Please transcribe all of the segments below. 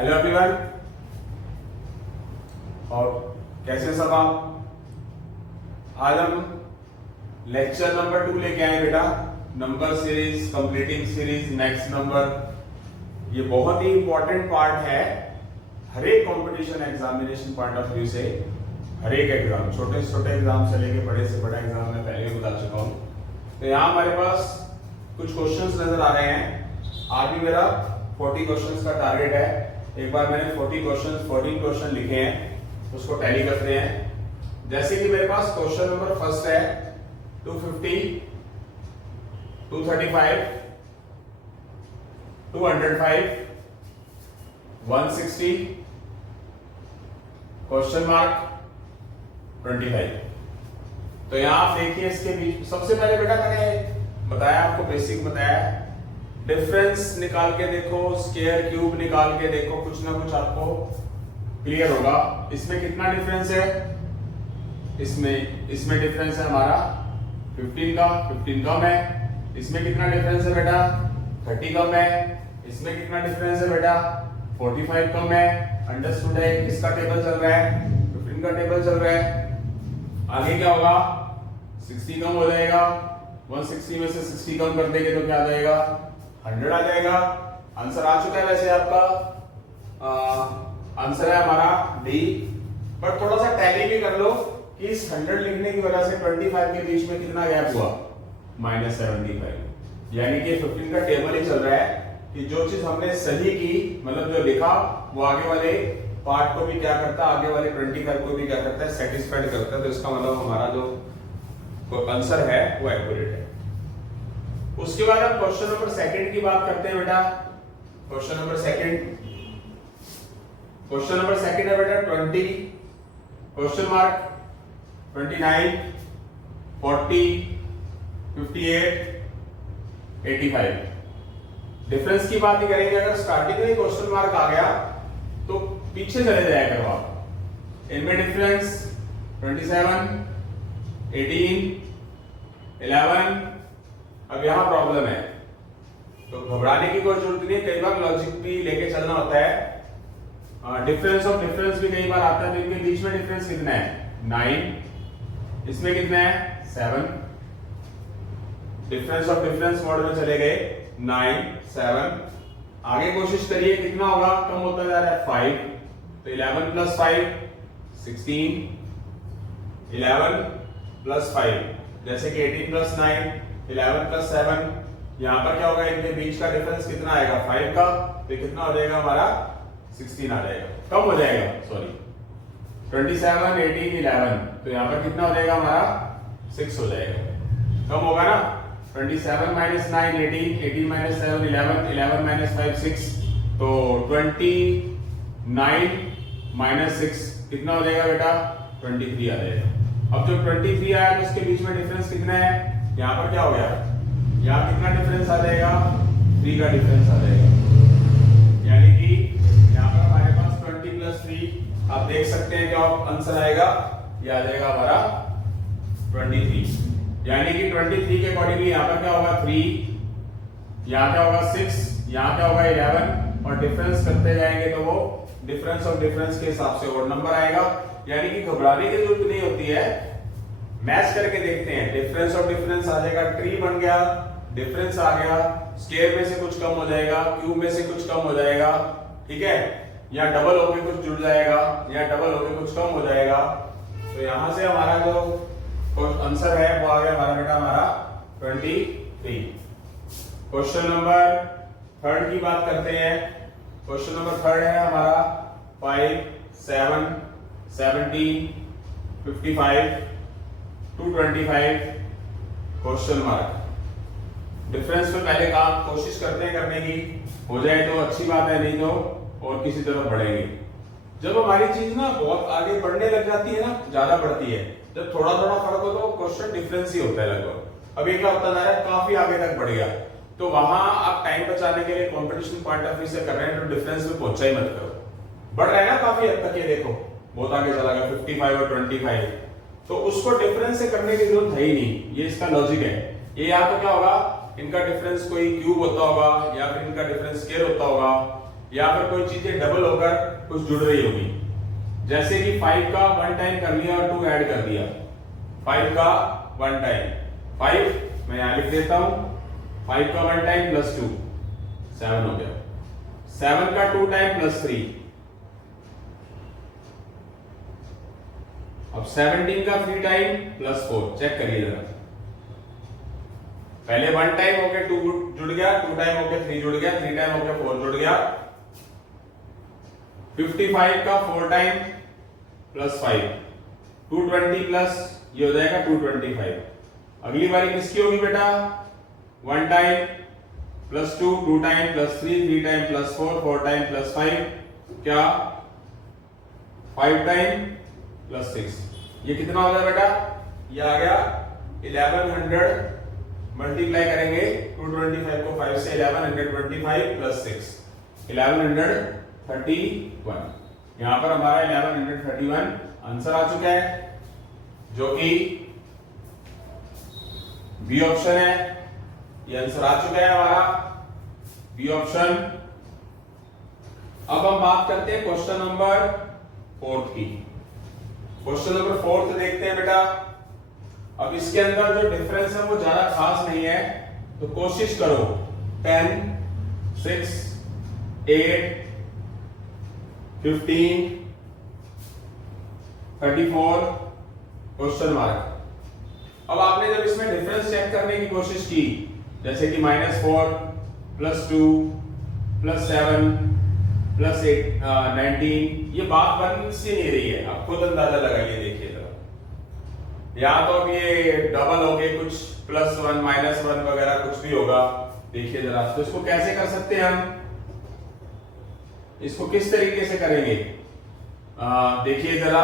Hello everyone, और कैसे सब आप। आज हम लेक्चर नंबर 2 लेके आए बेटा, number series, completing series, next number. ये बहुत ही इंपॉर्टेंट पार्ट है हर एक competition examination point of view से। हर एक एग्जाम, छोटे से छोटे एग्जाम से लेके बड़े से बड़ा एग्जाम मैं पहले भी बता चुका हूँ। तो यहाँ हमारे पास कुछ क्वेश्चंस नजर आ रहे हैं। आज भी मेरा 40 क्वेश्चंस का टारगेट है। एक बार मैंने 14 क्वेश्चन लिखे हैं, उसको टैली करते हैं। जैसे कि मेरे पास क्वेश्चन नंबर फर्स्ट है 250, 235, 205, 160, क्वेश्चन मार्क 25। तो यहां आप देखिए, इसके बीच सबसे पहले बेटा मैंने बताया, आपको बेसिक बताया, डिफरेंस निकाल के देखो, स्क्वायर क्यूब निकाल के देखो, कुछ ना कुछ आपको क्लियर होगा। इसमें कितना डिफरेंस है, इसमें डिफरेंस है हमारा 15 का, 15 कम है। इसमें कितना डिफरेंस है बेटा, 30 कम है। इसमें कितना डिफरेंस है बेटा, 45 कम है। अंडरस्टूड है। किसका टेबल चल रहा है, 15 का टेबल चल रहा है। आगे क्या होगा, 60 कम हो जाएगा। 160 में से 60 कम कर देंगे तो क्या आ जाएगा, 100 आ जाएगा। आंसर आ चुका है वैसे आपका। आंसर है हमारा डी। बट थोड़ा सा टैली भी कर लो कि इस 100 लिखने की वजह से 25 के बीच में कितना गैप हुआ, -75। यानी कि 15 का टेबल ही चल रहा है कि जो चीज हमने सही की, मतलब जो लिखा, वो आगे वाले पार्ट को भी क्या करता है, आगे वाले 25 को भी क्या करता है, सेटिस्फाइड करता है। तो इसका मतलब हमारा जो आंसर है वो एक्यूरेट है। उसके बाद हम क्वेश्चन नंबर सेकंड की बात करते हैं बेटा। क्वेश्चन नंबर सेकंड है बेटा 20, क्वेश्चन मार्क 29, 40, 58, 85। डिफरेंस की बात ही करेंगे। अगर स्टार्टिंग में क्वेश्चन मार्क आ गया तो पीछे चले जाया करो आप। इनमें डिफरेंस 27, 18, 11। अब यहां प्रॉब्लम है तो घबराने की कोई जरूरत नहीं है। कई बार लॉजिक भी लेके चलना होता है। डिफरेंस ऑफ डिफरेंस भी कई बार आता है। तो इनके बीच में डिफरेंस कितना है, 9। इसमें कितना है, 7। डिफरेंस ऑफ डिफरेंस मोड में चले गए, 9, 7। आगे कोशिश करिए, कितना होगा, कम होता जा रहा है, 5। तो 11 प्लस 5 16, 11 प्लस 5 जैसे कि 18 प्लस 9, 11 प्लस 7। यहां पर क्या होगा, इनके बीच का डिफरेंस कितना आएगा, 5 का। तो कितना हो जाएगा हमारा, 16 आ जाएगा, कम हो जाएगा, सॉरी 27, 18, 11। तो यहां पर कितना हो जाएगा हमारा, 6 हो जाएगा, कम होगा ना। 27 माइनस 9 18, 18 माइनस 7 11, 11 माइनस 5 6। तो 29 माइनस 6 कितना हो जाएगा बेटा, 23 आ जाएगा। अब जो 23 आया तो उसके बीच में डिफरेंस कितना है, यहां पर क्या हो गया, यहां कितना डिफरेंस आ जाएगा, 3 का डिफरेंस आ जाएगा। यानी कि यहां पर हमारे पास 20 प्लस 3, आप देख सकते हैं क्या आंसर आएगा, ये आ जाएगा हमारा 23। यानी कि 23 के अकॉर्डिंगली यहां पर क्या होगा, 3, यहां क्या होगा 6, यहां क्या होगा 11, और डिफरेंस करते जाएंगे तो वो डिफरेंस ऑफ डिफरेंस के हिसाब से और नंबर आएगा। यानी कि घबराने की जरूरत नहीं होती है, मैच करके देखते हैं। डिफरेंस ऑफ डिफरेंस आ जाएगा, ट्री बन गया, डिफरेंस आ गया, स्क्वायर में से कुछ कम हो जाएगा, क्यूब में से कुछ कम हो जाएगा, ठीक है, या डबल होके कुछ जुड़ जाएगा, या डबल होके कुछ कम हो जाएगा। तो यहां से हमारा जो आंसर है वो आ गया हमारा बेटा, हमारा 23। क्वेश्चन नंबर थर्ड की बात करते हैं। क्वेश्चन नंबर थर्ड है हमारा 5, 7, 17, 55, 225, क्वेश्चन मार्क। डिफरेंस में पहले काम कोशिश करते हैं करने की, हो जाए तो अच्छी बात है, नहीं तो और किसी तरफ बढ़ेंगे। जब हमारी चीज ना बहुत आगे बढ़ने लग जाती है ना, ज्यादा बढ़ती है, जब थोड़ा थोड़ा फर्क हो तो क्वेश्चन डिफरेंस ही होता है लगभग। अब ये क्या होता जा रहा है, काफी आगे तक बढ़ गया, तो वहां आप टाइम बचाने के लिए कंपटीशन पॉइंट ऑफ व्यू से कर रहे हैं तो डिफरेंस में पहुंचा ही मत करो। बढ़ रहा है ना काफी हद तक, ये देखो बहुत आगे चला गया, 55 और 25। तो उसको डिफरेंस से करने की जरूरत है ही नहीं, ये इसका लॉजिक है। ये या तो क्या होगा, इनका डिफरेंस कोई क्यूब होता होगा या फिर इनका डिफरेंस स्क्वायर होता होगा, या फिर कोई चीजें डबल होकर कुछ जुड़ रही होगी। जैसे कि 5 का 1 टाइम कर लिया और 2 ऐड कर दिया, 5 का 1 टाइम 5 मैं यहां लिख देता हूं, 5 का 1 टाइम प्लस 2 7 हो गया, 7 का 2 टाइम प्लस 3, अब 17 का 3 टाइम प्लस 4। चेक करिए जरा, पहले 1 टाइम हो गया 2 जुड़ गया, 2 टाइम हो गया 3 जुड़ गया, 3 टाइम हो गया 4 जुड़ गया, 55 का 4 टाइम प्लस 5, 220 प्लस ये हो जाएगा 225। अगली बारी किसकी होगी बेटा, 1 time plus 2, 2 time plus 3, 3 time plus 4, 4 time plus 5, क्या 5 टाइम प्लस 6। ये कितना हो गया बेटा, ये आ गया 1100, मल्टीप्लाई करेंगे 225 को 5 से, 1125 प्लस 6 1131। यहां पर हमारा 1131 आंसर आ चुका है, जो कि बी ऑप्शन है। ये आंसर आ चुका है हमारा बी ऑप्शन। अब हम बात करते हैं क्वेश्चन नंबर 4 की। क्वेश्चन नंबर 4 देखते हैं बेटा। अब इसके अंदर जो डिफरेंस है वो ज्यादा खास नहीं है, तो कोशिश करो 10, 6, 8, 15, 34 क्वेश्चन मार्क। अब आपने जब इसमें डिफरेंस चेक करने की कोशिश की, जैसे कि -4 +2 +7 +8 19, ये बात बन सी नहीं रही है। आप खुद अंदाजा लगाइए, देखिए जरा, या तो अब ये डबल हो गए, कुछ +1 -1 वगैरह कुछ भी होगा। देखिए जरा, तो इसको कैसे कर सकते हैं हम, इसको किस तरीके से करेंगे, देखिए जरा,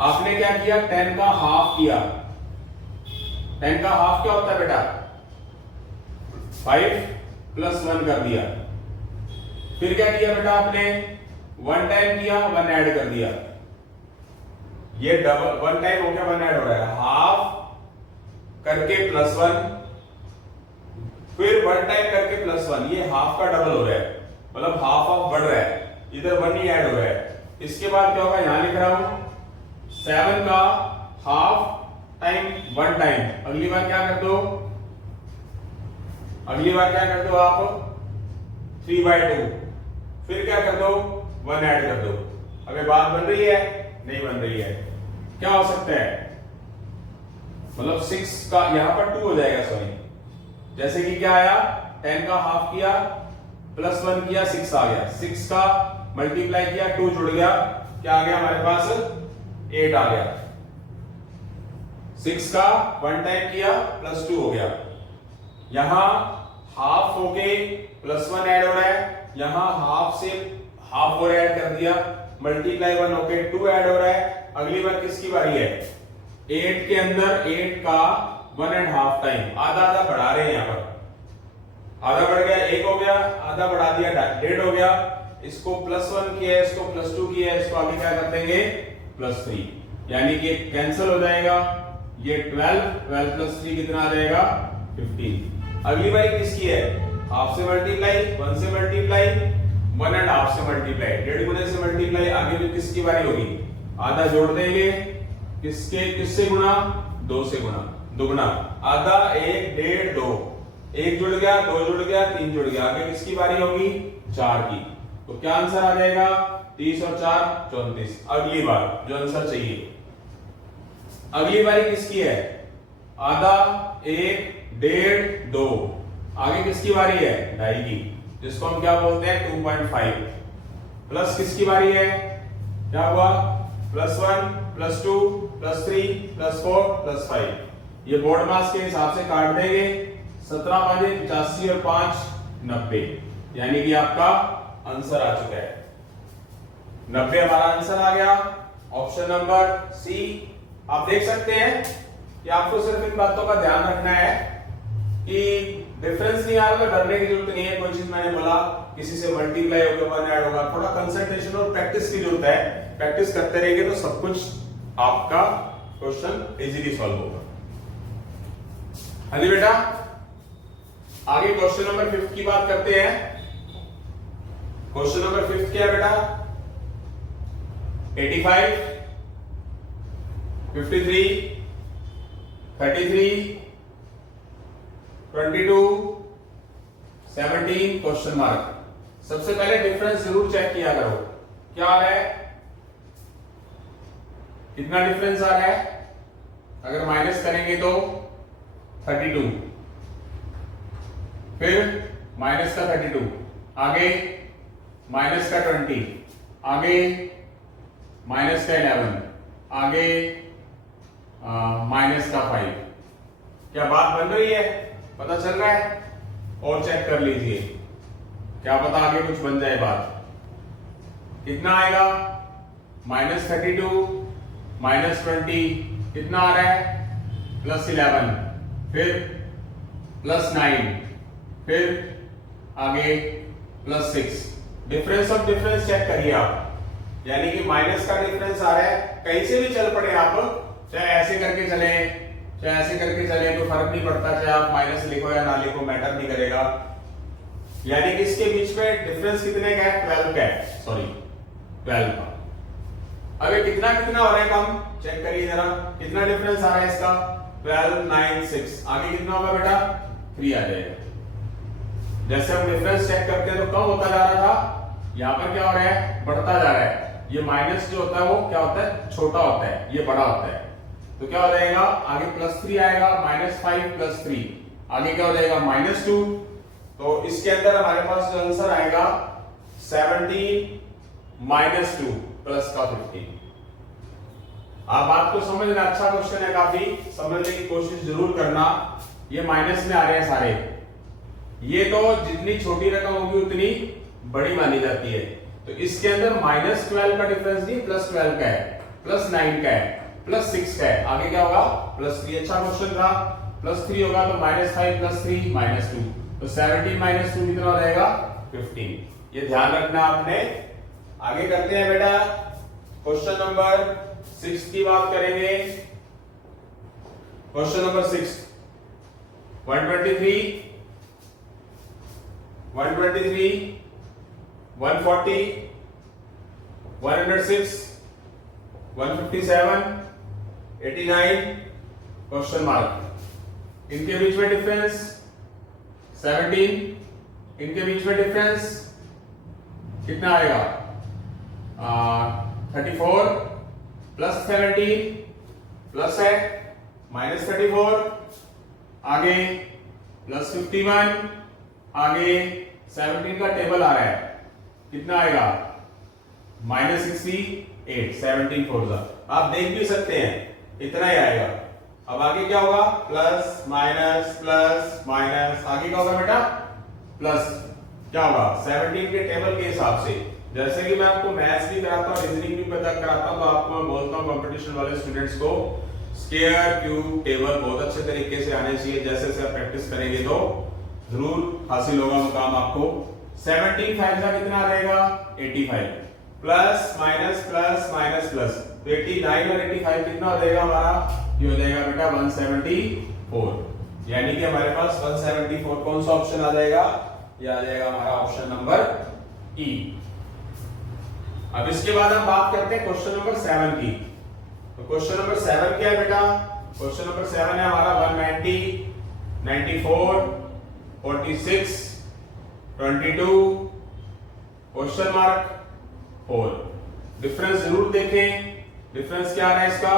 आपने क्या किया, 10 का हाफ किया। 10 का हाफ क्या होता है बेटा, 5 + 1 कर दिया। फिर क्या किया बेटा आपने, 1 टाइम किया, 1 ऐड कर दिया। ये डबल 1 टाइम हो गया, 1 ऐड हो रहा है, हाफ करके +1, फिर 1 टाइम करके +1, ये हाफ का डबल हो रहा है, मतलब हाफ ऑफ बढ़ रहा है, इधर 1 ही ऐड हो रहा है। इसके बाद क्या होगा, यहां लिख रहा हूं 7 का हाफ टाइम 1 टाइम, अगली बार क्या कर दो, अगली बार क्या कर दो आप 3/2, फिर क्या कर दो 1 ऐड कर दो। अब ये बात बन रही है, नहीं बन रही है, क्या हो सकता है, मतलब 6 का यहां पर 2 हो जाएगा, सॉरी, जैसे कि क्या आया, 10 का हाफ किया +1 किया, 6 आ गया, 6 का मल्टीप्लाई किया, 2 जुड़ गया, क्या आ गया हमारे पास 8 आ गया। 6 का 1 टाइम किया +2 हो गया, यहां हाफ होके +1 ऐड हो रहा है, यहां हाफ से हाफ और ऐड कर दिया, मल्टीप्लाई 1 होके 2 ऐड हो रहा है। अगली बार किसकी बारी है, 8 के अंदर 8 का 1.5 टाइम, आधा आधा बढ़ा रहे हैं, यहां पर आधा बढ़ गया 1 हो गया, आधा बढ़ा दिया 1.5 हो गया, इसको +1 किया, इसको +2 किया, इसको आगे क्या कर देंगे +3, यानी कि कैंसिल हो जाएगा, ये 12 + 3 कितना आ जाएगा 15। अगली बारी किसकी है, हाफ से मल्टीप्लाई, 1 से मल्टीप्लाई, 1.5 से मल्टीप्लाई, 1.5 गुने से मल्टीप्लाई, आगे भी किसकी बारी होगी, आधा जोड़ देंगे, किससे गुना, 2 से गुना, दुगना, आधा 1 1.5 2, 1 जुड़ गया, 2 जुड़ गया, 3 जुड़ गया, आगे किसकी बारी होगी 4 की, तो क्या आंसर आ जाएगा 30 और 4 34। अगली बार जो आंसर चाहिए, अगली बारी किसकी है, आधा 1 1.5 2, आगे किसकी बारी है 2.5 की, जिसको हम क्या बोलते हैं 2.5, प्लस किसकी बारी है, क्या हुआ +1 +2 +3 +4 +5, ये बोर्ड मास के हिसाब से काट देंगे, 17 5 85 और 5 90, यानी कि आपका आंसर आ चुका है 90, हमारा आंसर आ गया ऑप्शन नंबर सी। आप देख सकते हैं कि आपको सिर्फ इन बातों का ध्यान रखना है कि डिफरेंस नहीं आ रहा तो डरने की जरूरत नहीं है। कोई चीज मैंने बोला किसी से मल्टीप्लाई होकर 1 ऐड होगा, थोड़ा कंसंट्रेशन और प्रैक्टिस की जरूरत है, प्रैक्टिस करते रहेंगे तो सब कुछ आपका क्वेश्चन इजीली सॉल्व होगा। हाँ जी बेटा, आगे क्वेश्चन नंबर 5 की बात करते हैं। क्वेश्चन नंबर 5 क्या है बेटा? 85, 53, 33, 22, 17 क्वेश्चन मार्क। सबसे पहले डिफरेंस जरूर चेक किया करो, क्या आ रहा है, कितना डिफरेंस आ रहा है। अगर माइनस करेंगे तो 32, फिर माइनस का 32, आगे माइनस का 20, आगे माइनस का 11, आगे माइनस का 5। क्या बात बन रही है? पता चल रहा है? और चेक कर लीजिए, क्या पता आगे कुछ बन जाए बात। कितना आएगा? -32 -20 कितना आ रहा है? +11, फिर +9, फिर आगे +6। डिफरेंस ऑफ डिफरेंस चेक करिए आप, यानी कि माइनस का डिफरेंस आ रहा है। कहीं से भी चल पड़े आप, चाहे ऐसे करके चले चाहे ऐसे करके चले, तो फर्क नहीं पड़ता, चाहे आप माइनस लिखो या ना लिखो, मैटर नहीं करेगा। यानी कि इसके बीच में डिफरेंस कितने का है? 12 का है, सॉरी 12 का। अब ये कितना कितना हो रहा है कम, चेक करिए जरा, कितना डिफरेंस आ रहा है इसका? 12, 9, 6। आगे कितना होगा बेटा? 3 आ जाएगा। जैसे हम डिफरेंस चेक करते हैं तो कम होता जा रहा था, यहां पर क्या हो रहा है? बढ़ता जा रहा है। ये माइनस जो होता है वो क्या होता है? छोटा होता है, ये बड़ा होता है। तो क्या हो जाएगा? आगे +3 आएगा, -5 +3, आगे क्या हो जाएगा? -2। तो इसके अंदर हमारे पास जो आंसर आएगा 17 -2 प्लस का 15। आप बात को समझना, अच्छा क्वेश्चन है, काफी समझने की कोशिश जरूर करना। ये माइनस में आ रहे हैं सारे, ये तो जितनी छोटी रकम होगी उतनी बड़ी मानी जाती है। तो इसके अंदर -12 का डिफरेंस नहीं, +12 का है, +9 का है, +6 का है, आगे क्या होगा? +3। अच्छा क्वेश्चन था, +3 होगा तो -5 +3 -2, तो 17 -2 कितना हो जाएगा? 15। ये ध्यान रखना आपने। आगे करते हैं बेटा, क्वेश्चन नंबर 6 की बात करेंगे। Question number 6, 123, 123, 140, 106, 157, 89 question mark. इनके बीच में डिफरेंस 17, इनके बीच में डिफरेंस कितना आएगा? 34 +17 प्लस है -34, आगे +51, आगे 17 का टेबल आ रहा है, कितना आएगा? -68, 17 4 आप देख भी सकते हैं, इतना ही आएगा। अब आगे क्या होगा? प्लस माइनस प्लस माइनस, आगे क्या होगा बेटा? प्लस। क्या होगा? 17 के टेबल के हिसाब से। जैसे कि मैं आपको मैथ्स भी कराता हूँ, रीजनिंग भी पता कराता हूँ, तो आपको मैं बोलता हूँ कंपटीशन वाले स्टूडेंट्स को स्क्वायर क्यूब टेबल बहुत अच्छे तरीके से आने चाहिए। जैसे जैसे आप प्रैक्टिस करेंगे तो जरूर हासिल होगा मुकाम आपको। 17 5 का कितना रहेगा? 85, plus minus plus minus plus, तो 89 और 85 कितना हो जाएगा हमारा? ये हो जाएगा बेटा 174। यानी कि हमारे पास 174 कौन सा ऑप्शन आ जाएगा? ये आ जाएगा हमारा ऑप्शन नंबर ई। अब इसके बाद हम बात करते हैं क्वेश्चन नंबर 7 की। तो क्वेश्चन नंबर 7 क्या है बेटा? क्वेश्चन नंबर 7 है हमारा 190, 94, 46, 22 क्वेश्चन मार्क 4। डिफरेंस जरूर देखें, डिफरेंस क्या आ रहा है इसका?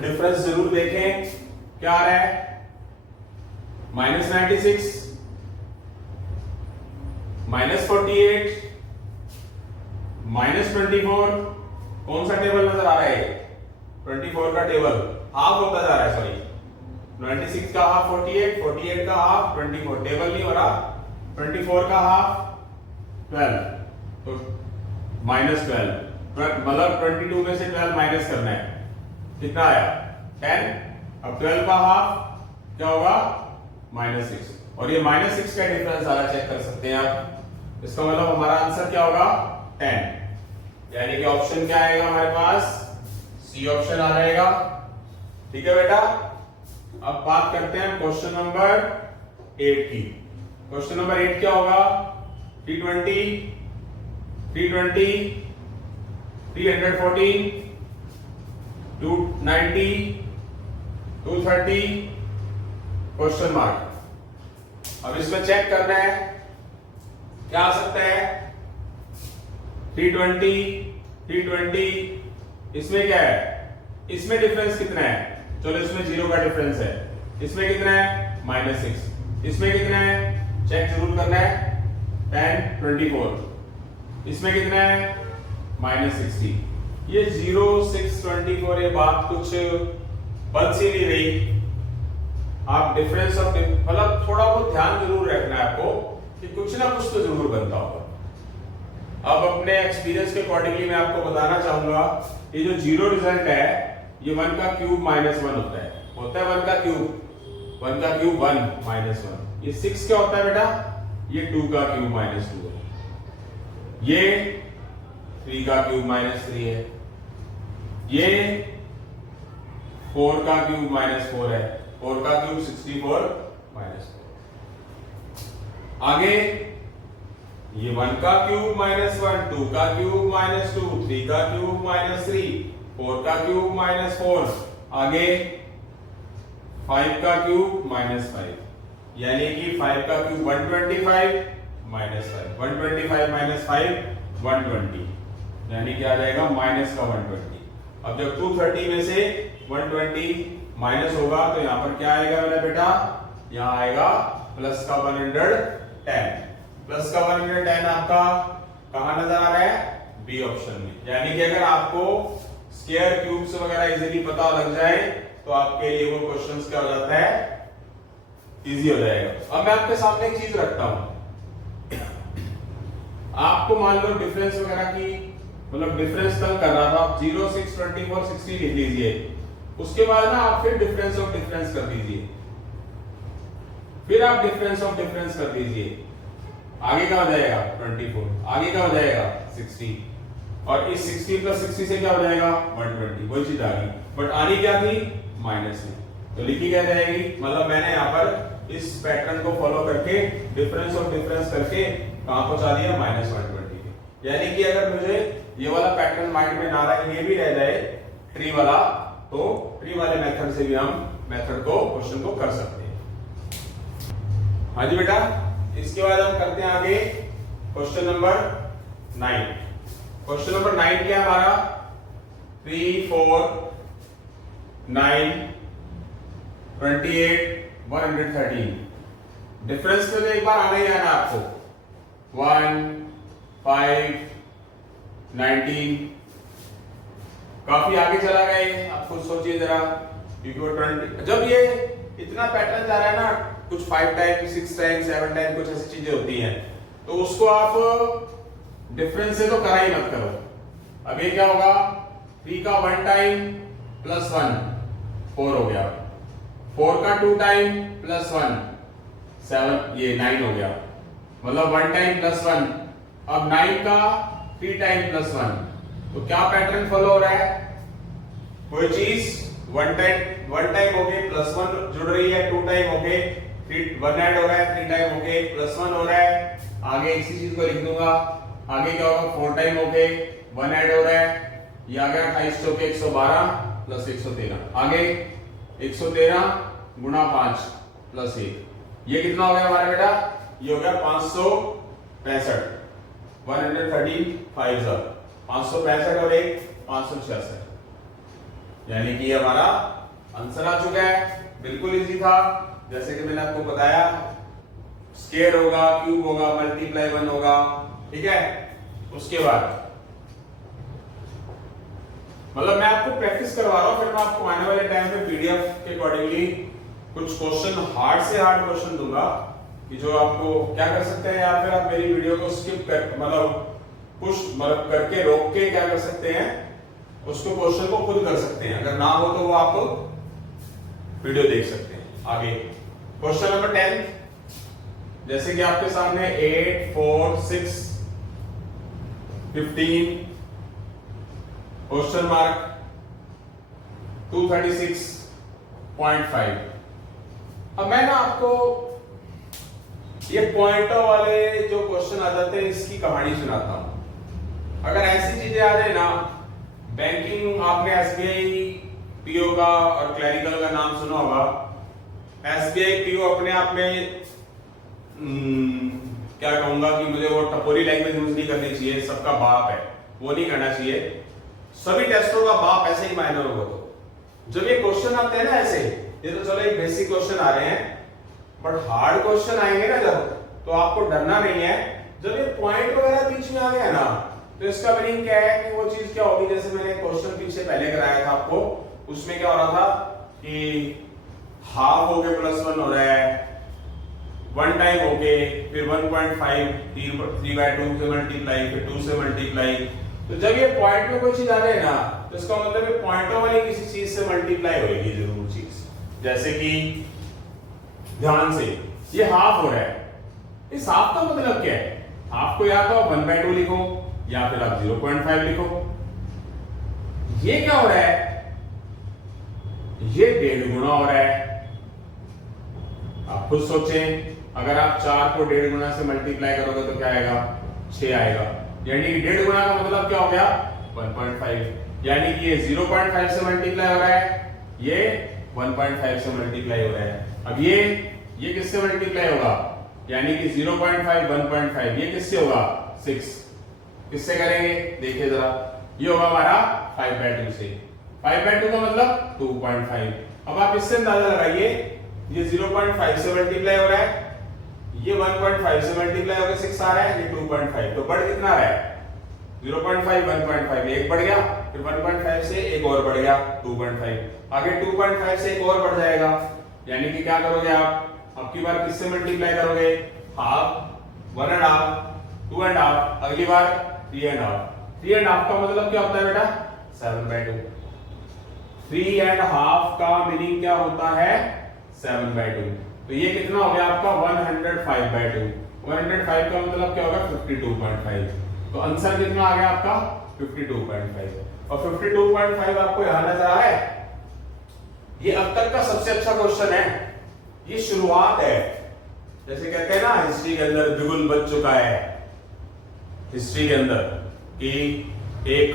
डिफरेंस जरूर देखें, क्या आ रहा है? -96, -48, -24, कौन सा टेबल नजर आ रहा है? 24 का टेबल हाफ होता जा रहा है, सॉरी 96 का हाफ 48, 48 का हाफ 24, टेबल नहीं हो रहा। 24 का हाफ 12, तो -12, मतलब 22 में से 12 माइनस करना है, कितना आया? 10। अब 12 का हाफ क्या होगा? -6, और ये -6 का डिफरेंस आ रहा, चेक कर सकते हैं आप। इसका मतलब हमारा आंसर क्या होगा? 10। यानी कि ऑप्शन क्या आएगा हमारे पास? सी ऑप्शन आ जाएगा। ठीक है बेटा। अब बात करते हैं क्वेश्चन नंबर 8 की। क्वेश्चन नंबर 8 क्या होगा? 320, 320, 314, 290, 230, क्वेश्चन मार्क। अब इसमें चेक करना है क्या आ सकता है। 320, 320, इसमें क्या है, इसमें डिफरेंस कितना है, चलो इसमें 0 का डिफरेंस है, इसमें कितना है -6, इसमें कितना है चेक जरूर करना है 10, 24, इसमें कितना है -60। ये 0, 6, 24 ये बात कुछ बन सी नहीं रही। आप डिफरेंस ऑफ मतलब थोड़ा बहुत ध्यान जरूर रखना है आपको कि कुछ ना कुछ तो जरूर बनता होगा। अब अपने एक्सपीरियंस के अकॉर्डिंगली मैं आपको बताना चाहूंगा, ये जो 0 रिजल्ट है ये 1 का क्यूब -1 होता है 1 का क्यूब 1 का क्यूब 1 -1। ये 6 क्या होता है बेटा, ये 2 का क्यूब -2 है, ये 3 का क्यूब -3 है, ये 4 का क्यूब -4 है, 4 का क्यूब 64 -4। आगे ये 1 का क्यूब -1, 2 का क्यूब -2, 3 का क्यूब -3, 4 का क्यूब -4, आगे 5 का क्यूब -5, यानी कि 5 का क्यूब 125 -5, 125 -5 120, यानी क्या आ जाएगा माइनस का 120। अब जब 230 में से 120 माइनस होगा तो यहां पर क्या आएगा मेरा बेटा, यहां आएगा प्लस का 110। प्लस का 110 आपका कहां नजर आ रहा है, बी ऑप्शन में। यानी कि अगर आपको स्क्वायर क्यूब्स वगैरह इजीली पता लग जाए तो आपके लिए वो क्वेश्चंस क्या हो जाता है, इजी हो जाएगा। अब मैं आपके सामने एक चीज रखता हूं, आपको मान लो डिफरेंस वगैरह की मतलब डिफरेंस तक कर रहा था, आप 0, 6, 24, 60 लिख लीजिए, उसके बाद ना आप फिर डिफरेंस ऑफ डिफरेंस कर दीजिए, फिर आप डिफरेंस ऑफ डिफरेंस कर दीजिए, आगे क्या हो जाएगा 24, आगे क्या हो जाएगा 60, और इस 60 प्लस 60 से क्या हो जाएगा 120, वही चीज आ गई, बट आनी क्या थी माइनस में, तो लिखी क्या जाएगी, मतलब मैंने यहाँ पर इस पैटर्न को फॉलो करके डिफरेंस ऑफ डिफरेंस करके कहां पहुंचा दिया -120 पे। यानी कि अगर मुझे ये वाला पैटर्न माइंड में ना रहे, ये भी रह जाए ट्री वाला, तो ट्री वाले मेथड से भी हम मेथड को क्वेश्चन को कर सकते हैं। हाँ जी बेटा, इसके बाद हम करते हैं आगे क्वेश्चन नंबर 9। क्वेश्चन नंबर 9 क्या हमारा 3, 4, 9, 28, 113। डिफरेंस में तो एक बार आना ही आना आपको, 1, 5, 19, काफी आगे चला गए, आप खुद सोचिए जरा, क्योंकि वो 20 जब ये इतना पैटर्न जा रहा है ना, कुछ 5 टाइम, 6 टाइम, 7 टाइम कुछ ऐसी चीजें होती हैं, तो उसको आप डिफरेंस से तो करा ही मत करो। अब ये क्या होगा, 3 का 1 टाइम प्लस 1 4 हो गया, 4 का 2 टाइम प्लस 1 7, ये 9 हो गया, मतलब 1 टाइम प्लस 1। अब 9 का 3 टाइम प्लस 1, तो क्या पैटर्न फॉलो हो रहा है, कोई चीज 1 टाइम हो गई प्लस 1 जुड़ रही है, 2 टाइम हो गए 1 ऐड हो रहा है, 3 टाइम हो गए प्लस 1 हो रहा है, आगे इसी चीज को लिख दूंगा, आगे क्या होगा 4 टाइम हो गए 1 ऐड हो रहा है, ये आ गया 28 चौके 112 प्लस 113, आगे 113 गुणा 5 प्लस 1, ये कितना हो गया हमारा बेटा, ये हो गया 565, 113 565 और 1 566, यानी कि ये हमारा आंसर आ चुका है। बिल्कुल इजी था, जैसे कि मैंने आपको बताया, स्क्वायर होगा, क्यूब होगा, मल्टीप्लाई 1 होगा, ठीक है। उसके बाद मतलब मैं आपको प्रैक्टिस करवा रहा हूं, फिर मैं आपको आने वाले टाइम में पीडीएफ के अकॉर्डिंगली कुछ क्वेश्चन हार्ड से हार्ड क्वेश्चन दूंगा, कि जो आपको क्या कर सकते हैं, या फिर आप मेरी वीडियो को स्किप कर मतलब पुश मतलब करके रोक के क्या कर सकते हैं, उसको क्वेश्चन को खुद कर सकते हैं, अगर ना हो तो वो आप वीडियो देख सकते हैं। आगे क्वेश्चन नंबर 10, जैसे कि आपके सामने 8, 4, 6, 15 क्वेश्चन मार्क 236.5। अब मैं ना आपको ये पॉइंटों वाले जो क्वेश्चन क्वेश्चन आ जाते हैं, इसकी कहानी सुनाता हूं। अगर ऐसी चीजें आ जाए ना, बैंकिंग आपने एसबीआई पीओ का और क्लरिकल का नाम सुना होगा। एसबीआई पीओ अपने आप में क्या कहूंगा कि मुझे वो टपोरी लैंग्वेज यूज नहीं करनी चाहिए, सबका बाप है वो नहीं करना चाहिए, सभी टेस्टों का बाप ऐसे ही मायनर होगा। तो जब ये क्वेश्चन आते हैं ना ऐसे, ये तो चलो एक बेसिक क्वेश्चन आ रहे हैं, बट हार्ड क्वेश्चन आएंगे ना जब, तो आपको डरना नहीं है। जब ये पॉइंट वगैरह बीच में आ गया ना, तो इसका मीनिंग क्या है कि वो चीज क्या होगी, जैसे मैंने क्वेश्चन पीछे पहले कराया था आपको, उसमें क्या हो रहा था कि हाफ हो गए +1 हो रहा है, 1 टाइम हो गए, फिर 1.5 3/2 से मल्टीप्लाई, फिर 2 से मल्टीप्लाई। तो जब ये पॉइंट में कोई चीज आ जाए ना, तो इसका मतलब ये पॉइंटों वाली किसी चीज से मल्टीप्लाई होगी जरूर चीज। जैसे कि ध्यान से ये हाफ हो रहा है, इस हाफ का मतलब क्या है? हाफ को या तो आप 1/2 लिखो या फिर आप 0.5 लिखो। ये क्या हो रहा है? ये 1.5 गुना हो रहा है। आप खुद सोचें, अगर आप 4 को 1.5 गुना से मल्टीप्लाई करोगे तो क्या आएगा? 6 आएगा। यानी कि 1.5 गुना का मतलब क्या हो गया? 1.5। यानी कि ये 0.5 से मल्टीप्लाई हो रहा है, ये 1.5 से मल्टीप्लाई हो रहा है। अब ये किससे मल्टीप्लाई होगा? यानी कि 0.5 1.5, ये किससे होगा? 6। किससे करेंगे? देखिए जरा, ये होगा हमारा 5/2 से। 5/2 का मतलब 2.5। अब आप इससे अंदाजा लगाइए, ये 0.5 से मल्टीप्लाई हो रहा है, ये 1.5 से मल्टीप्लाई होकर 6 आ रहा है, ये 2.5, तो बढ़ कितना रहा है? 0.5 1.5, एक बढ़ गया, फिर 1.5 से एक और बढ़ गया 2.5, आगे 2.5 से एक और बढ़ जाएगा। यानी कि क्या करोगे आप? अब की बार किससे मल्टीप्लाई करोगे? हाफ, 1.5, 2.5, अगली बार 3.5। 3.5 का मतलब क्या होता है बेटा? 7/2। 3.5 का मीनिंग क्या होता है? 7/2। तो ये कितना हो गया आपका? 105/2। 105 का मतलब क्या होगा? 52.5। तो आंसर कितना आ गया आपका? 52.5। और 52.5 आपको यहां नजर आ रहा है? ये अब तक का सबसे अच्छा क्वेश्चन है, ये शुरुआत है। जैसे कहते हैं ना, हिस्ट्री के अंदर बिगुल बज चुका है, हिस्ट्री के अंदर कि एक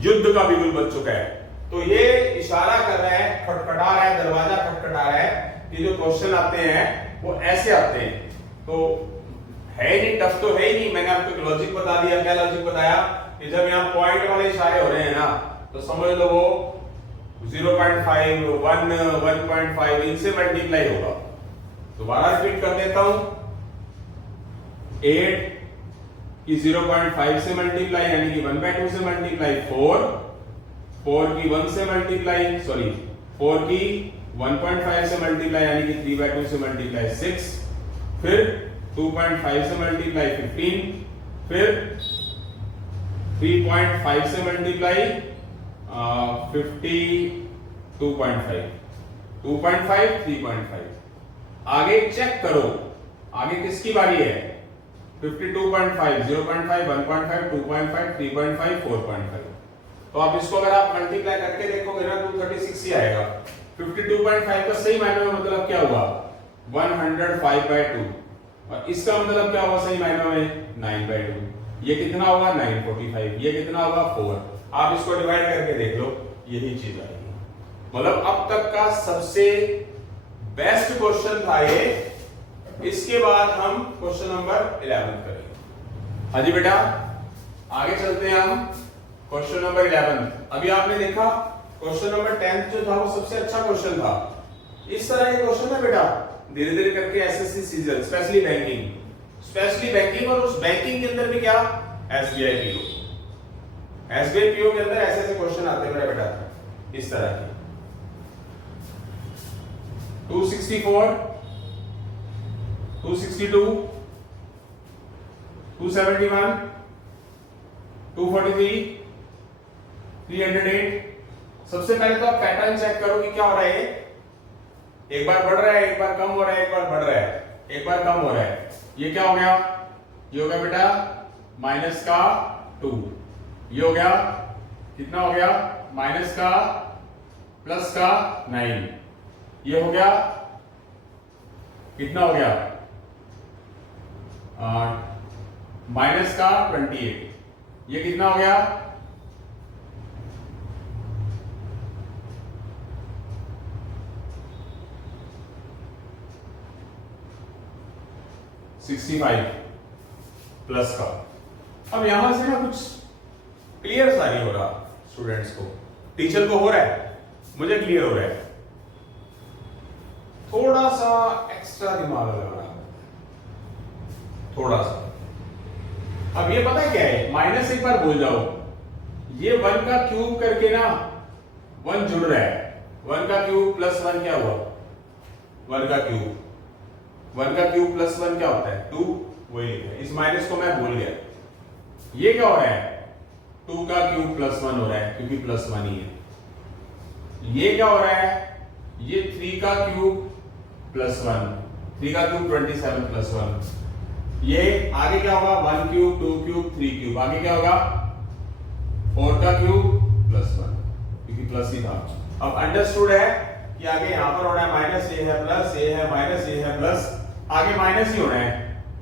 युद्ध का बिगुल बज चुका है। तो ये इशारा कर रहा है, खटखटा रहा है, दरवाजा खटखटा रहा है कि जो क्वेश्चन आते हैं वो ऐसे आते हैं। तो है ही नहीं, टफ तो है ही नहीं। मैंने आपको लॉजिक बता दिया। क्या लॉजिक बताया? कि जब यहाँ पॉइंट वाले इशारे हो रहे हैं ना, तो समझ लो वो 0.5 1 1.5 इनसे मल्टीप्लाई होगा। दोबारा रिपीट कर देता हूं, 8 की 0.5 से मल्टीप्लाई यानी कि 1/2 से मल्टीप्लाई 4 की 1 से मल्टीप्लाई, सॉरी 4 की 1.5 से मल्टीप्लाई यानी कि 3/2 से मल्टीप्लाई 6, फिर 2.5 से मल्टीप्लाई 15, फिर 3.5 से मल्टीप्लाई 52.5, 2.5 3.5। आगे चेक करो, आगे किसकी बारी है? 52.5 0.5 1.5 2.5 3.5 4.5। तो आप इसको अगर आप मल्टीप्लाई करके देखोगे ना, 236 ही आएगा। 52.5 का सही मायने में मतलब क्या हुआ? 105/2। और इसका मतलब क्या हुआ सही मायने में? 9/2। ये कितना होगा? 945। ये कितना होगा? 4। आप इसको डिवाइड करके देख लो, यही चीज आएगी। मतलब अब तक का सबसे बेस्ट क्वेश्चन था ये। इसके बाद हम क्वेश्चन नंबर 11 करेंगे। हाँ जी बेटा, आगे चलते हैं हम क्वेश्चन नंबर 11। अभी आपने देखा क्वेश्चन नंबर 10 जो था वो सबसे अच्छा क्वेश्चन था। इस तरह के क्वेश्चन है बेटा, धीरे धीरे करके एसएससी सीजन, स्पेशली बैंकिंग, और उस बैंकिंग के अंदर भी क्या? SBI PO. एसबीआई पीओ के अंदर ऐसे ऐसे क्वेश्चन आते हैं बेटा, इस तरह के 264 262 271 243 308। सबसे पहले तो आप पैटर्न चेक करो कि क्या हो रहा है। एक बार बढ़ रहा है, एक बार कम हो रहा है, एक बार बढ़ रहा है, एक बार कम हो रहा है। ये क्या हो गया? ये हो गया बेटा माइनस का 2। ये हो गया कितना हो गया? माइनस का प्लस का 9। ये हो गया कितना हो गया माइनस का 28, ये कितना हो गया 65 प्लस का। अब यहां से ना कुछ क्लियर सा नहीं हो रहा स्टूडेंट्स को, टीचर को हो रहा है, मुझे क्लियर हो रहा है, थोड़ा सा एक्स्ट्रा दिमाग लगाना, थोड़ा सा। अब ये पता है क्या है, माइनस एक बार भूल जाओ, ये 1 का क्यूब करके ना 1 जुड़ रहा है, 1 का क्यूब प्लस 1 क्या हुआ 1 का क्यूब, 1 का क्यूब प्लस 1 क्या होता है 2, वही लिखा है। इस माइनस को मैं भूल गया। ये क्या हो रहा है 2 का क्यूब प्लस 1 हो रहा है क्योंकि प्लस 1 ही है। ये क्या हो रहा है, ये 3 का क्यूब प्लस 1, 3 का क्यूब 27 प्लस 1। ये आगे क्या होगा 1 क्यूब 2 क्यूब 3 क्यूब, आगे क्या होगा 4 का क्यूब प्लस 1 क्योंकि प्लस ही था। अब अंडरस्टूड है कि आगे यहां पर होना है माइनस, ये है प्लस, ये है माइनस, ये है प्लस, आगे माइनस ही होना है।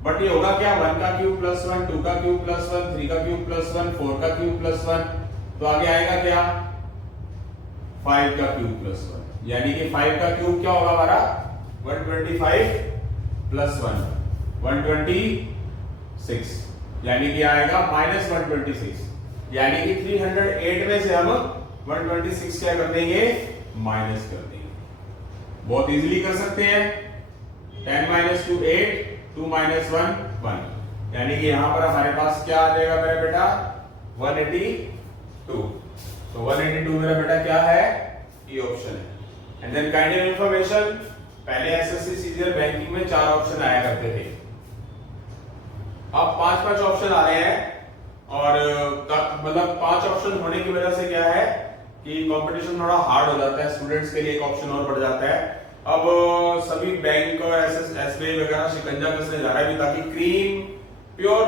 बट ये होगा क्या 1 का क्यूब प्लस 1, 2 का क्यूब प्लस 1, 3 का क्यूब प्लस 1, 4 का क्यूब प्लस 1, तो आगे आएगा क्या 5 का क्यूब प्लस 1, यानी कि 5 का क्यूब क्या होगा हमारा 125 प्लस 1 126, यानी कि आएगा माइनस 126, यानी कि 308 में से हम 126 क्या कर देंगे माइनस कर देंगे। बहुत इजीली कर सकते हैं, 10 माइनस 2 8, 2 माइनस 1 1, यानी कि यहां पर हमारे पास क्या आ जाएगा मेरा बेटा 182। तो 182 मेरा बेटा क्या है, ये ऑप्शन है। And then kind of information, पहले एसएससी सीजीएल बैंकिंग में 4 ऑप्शन आया करते थे, अब 5-5 ऑप्शन आ रहे हैं। और मतलब 5 ऑप्शन होने की वजह से क्या है कि कंपटीशन थोड़ा हार्ड हो जाता है, स्टूडेंट्स के लिए एक ऑप्शन और बढ़ जाता है। अब सभी बैंक और एसबीआई वगैरह शिकंजा कसने जा रहा है ताकि क्लीन प्योर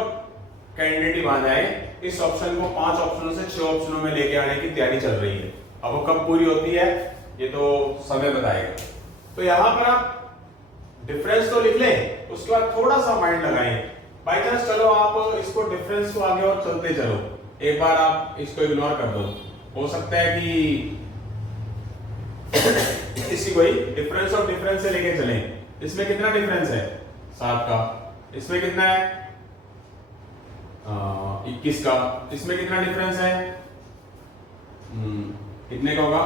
कैंडिडेट बन जाए। इस ऑप्शन को 5 ऑप्शनों से 6 ऑप्शनों में लेके आने की तैयारी चल रही है। अब वो कब पूरी होती है ये तो समय बताएगा। तो यहां पर आप डिफरेंस तो लिख लें, उसके बाद थोड़ा सा माइंड लगाएं। बाई चांस चलो आप इसको डिफरेंस को आगे और चलते चलो, एक बार आप इसको इग्नोर कर दो, हो सकता है कि इसी को ही डिफरेंस और डिफरेंस से लेके चलें। इसमें कितना डिफरेंस है 7 का, इसमें कितना है 21 का, इसमें कितना डिफरेंस है कितने का होगा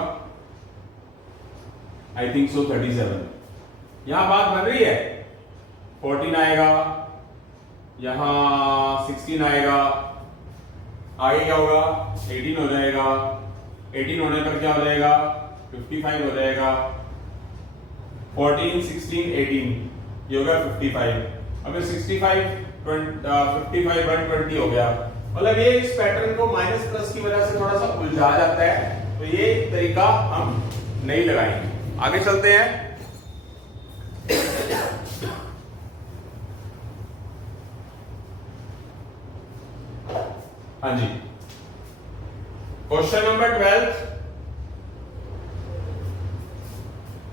आई थिंक सो 37। यहां बात बन रही है 14 आएगा, यहां 16 आएगा, आगे क्या होगा 18 हो जाएगा, 18 होने पर क्या हो जाएगा 55 हो जाएगा, 14 16 18 ये हो गया 55। अब 65 55 120 हो गया। मतलब ये इस पैटर्न को माइनस प्लस की वजह से थोड़ा सा उलझा जाता है, तो ये तरीका हम नहीं लगाएंगे। आगे चलते हैं। हाँ जी, क्वेश्चन नंबर 12,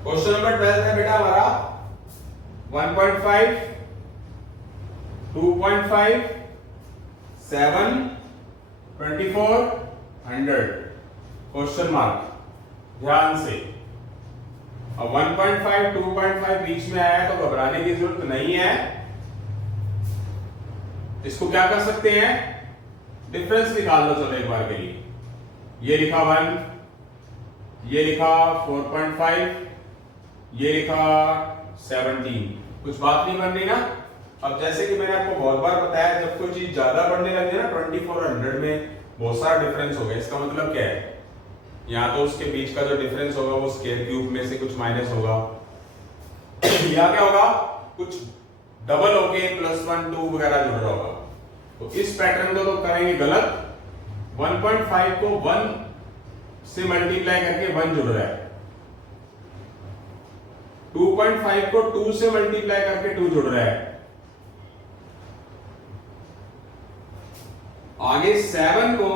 क्वेश्चन नंबर 12 है बेटा हमारा 1.5 2.5 7 24 100 क्वेश्चन मार्क, ध्यान से। अब 1.5 2.5 बीच में आया तो घबराने की जरूरत नहीं है। इसको क्या कर सकते हैं डिफरेंस निकाल लो। चलो एक बार के लिए, ये लिखा 1, ये लिखा 4.5, ये लिखा 17, कुछ बात नहीं बन रही ना। अब जैसे कि मैंने आपको बहुत बार बताया, जब कोई चीज ज्यादा बढ़ने लगे ना 24 और 100 में बहुत सारा डिफरेंस हो गया। इसका मतलब क्या है, या तो उसके बीच का जो डिफरेंस होगा वो स्क्वायर क्यूब में से कुछ माइनस होगा, या क्या होगा कुछ डबल होके +1 2 वगैरह जुड़ रहा होगा। तो इस पैटर्न को तो करेंगे गलत। 1.5 को 1 से मल्टीप्लाई करके 1 जुड़ रहा है, 2.5 को 2 से मल्टीप्लाई करके 2 जुड़ रहा है, आगे 7 को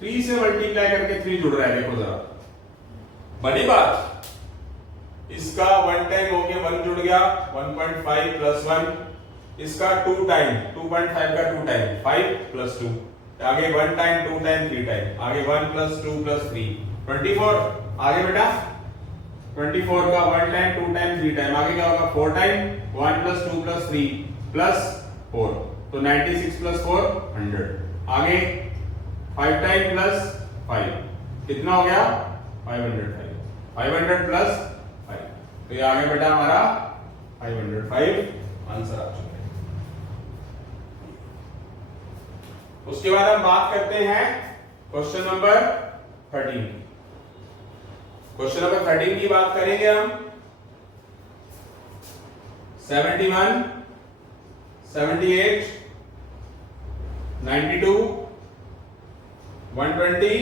3 से मल्टीप्लाई करके 3 जुड़ रहा है। देखो जरा बड़ी बात, इसका 1 टाइम हो गया, 1 जुड़ गया, 1.5 प्लस 1, इसका 2 टाइम, 2.5 का 2 टाइम 5 प्लस 2, आगे 1 टाइम, 2 टाइम, 3 टाइम, आगे 1 प्लस 2 प्लस 3 24, आगे बेटा 24 का 1 टाइम, 2 टाइम, 3 टाइम, आगे क्या होगा 4 टाइम, 1 प्लस 2 प्लस 3 प्लस 4, तो 96 प्लस 4 100, आगे 5 टाइम प्लस 5 कितना हो गया 505, 500 प्लस 5, तो ये आगे बेटा हमारा 505 आंसर आ चुका है। उसके बाद हम बात करते हैं क्वेश्चन नंबर 13। क्वेश्चन नंबर 13 की बात करेंगे हम। 71, 78, 92, 120,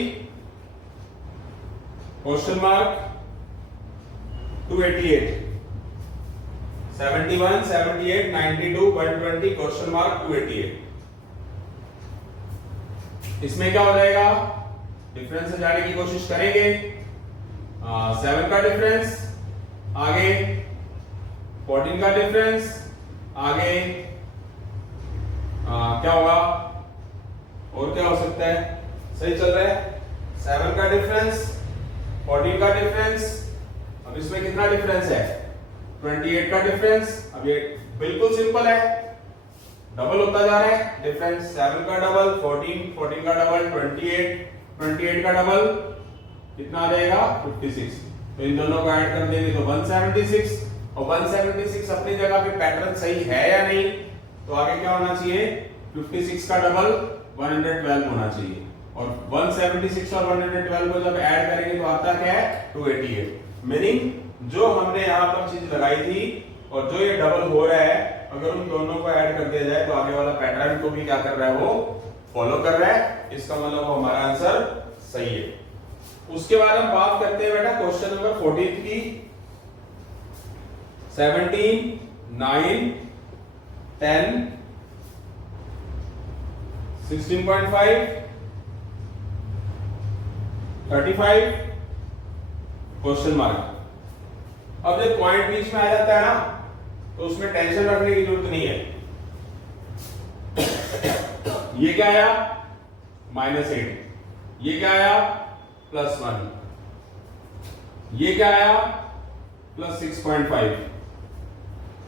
क्वेश्चन मार्क 288, 71, 78, 92, 120, क्वेश्चन मार्क 288। इसमें क्या हो जाएगा, डिफरेंस से जाने की कोशिश करेंगे। 7 का डिफरेंस, आगे 14 का डिफरेंस, आगे क्या होगा और क्या हो सकता है, सही चल रहा है। 7 का डिफरेंस, 14 का डिफरेंस, अब इसमें कितना डिफरेंस है 28 का डिफरेंस। अब ये बिल्कुल सिंपल है, डबल होता जा रहा है डिफरेंस। 7 का डबल 14, 14 का डबल 28, 28 का डबल कितना आ जाएगा 56, तो इन दोनों को ऐड कर देंगे तो 176, और 176 अपनी जगह पे पैटर्न सही है या नहीं, तो आगे क्या होना चाहिए 56 का डबल 112 होना चाहिए, और 176 और 112 को जब ऐड करेंगे तो आता क्या है 288, मीनिंग जो हमने यहाँ पर चीज लगाई थी और जो ये डबल हो रहा है, अगर उन दोनों को ऐड कर दिया जाए तो आगे वाला पैटर्न को भी क्या कर रहा है वो फॉलो कर रहा है, इसका मतलब वो हमारा आंसर सही है। उसके बाद हम बात करते हैं बेटा क्वेश्चन नंबर 14 की। 17, 9, 10, 16.5, 35, क्वेश्चन मार्क। अब जब पॉइंट बीच में आ जाता है ना, तो उसमें टेंशन रखने की जरूरत नहीं है। ये क्या आया -8, ये क्या आया +1, ये क्या आया +6.5,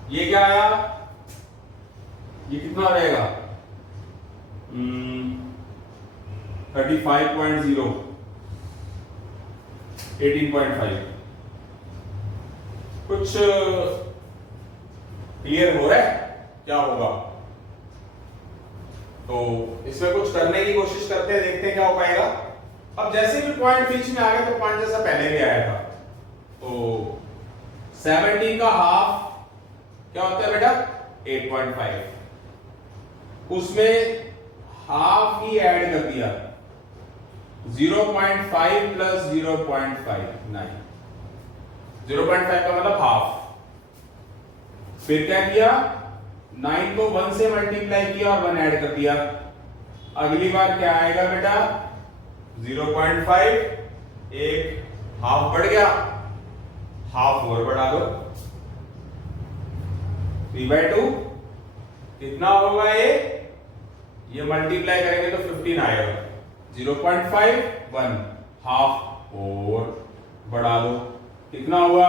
ये क्या आया, ये कितना हो जाएगा 35.0, 18.5। कुछ क्लियर हो रहा है क्या होगा, तो इसमें कुछ करने की कोशिश करते हैं, देखते हैं क्या हो पाएगा। अब जैसे भी पॉइंट बीच में आ गया तो पॉइंट जैसा पहले भी आया था, तो 17 का हाफ क्या होता है बेटा 8.5, उसमें हाफ ही ऐड कर दिया 0.5 प्लस 0.5 9, 0.5 का मतलब हाफ। फिर क्या किया 9 को 1 से मल्टीप्लाई किया और 1 ऐड कर दिया। अगली बार क्या आएगा बेटा 0.5, एक हाफ बढ़ गया, हाफ और बढ़ा दो 3/2, कितना होगा ये मल्टीप्लाई करेंगे तो 15 आएगा। 0.5 1 हाफ और बढ़ा दो, कितना हुआ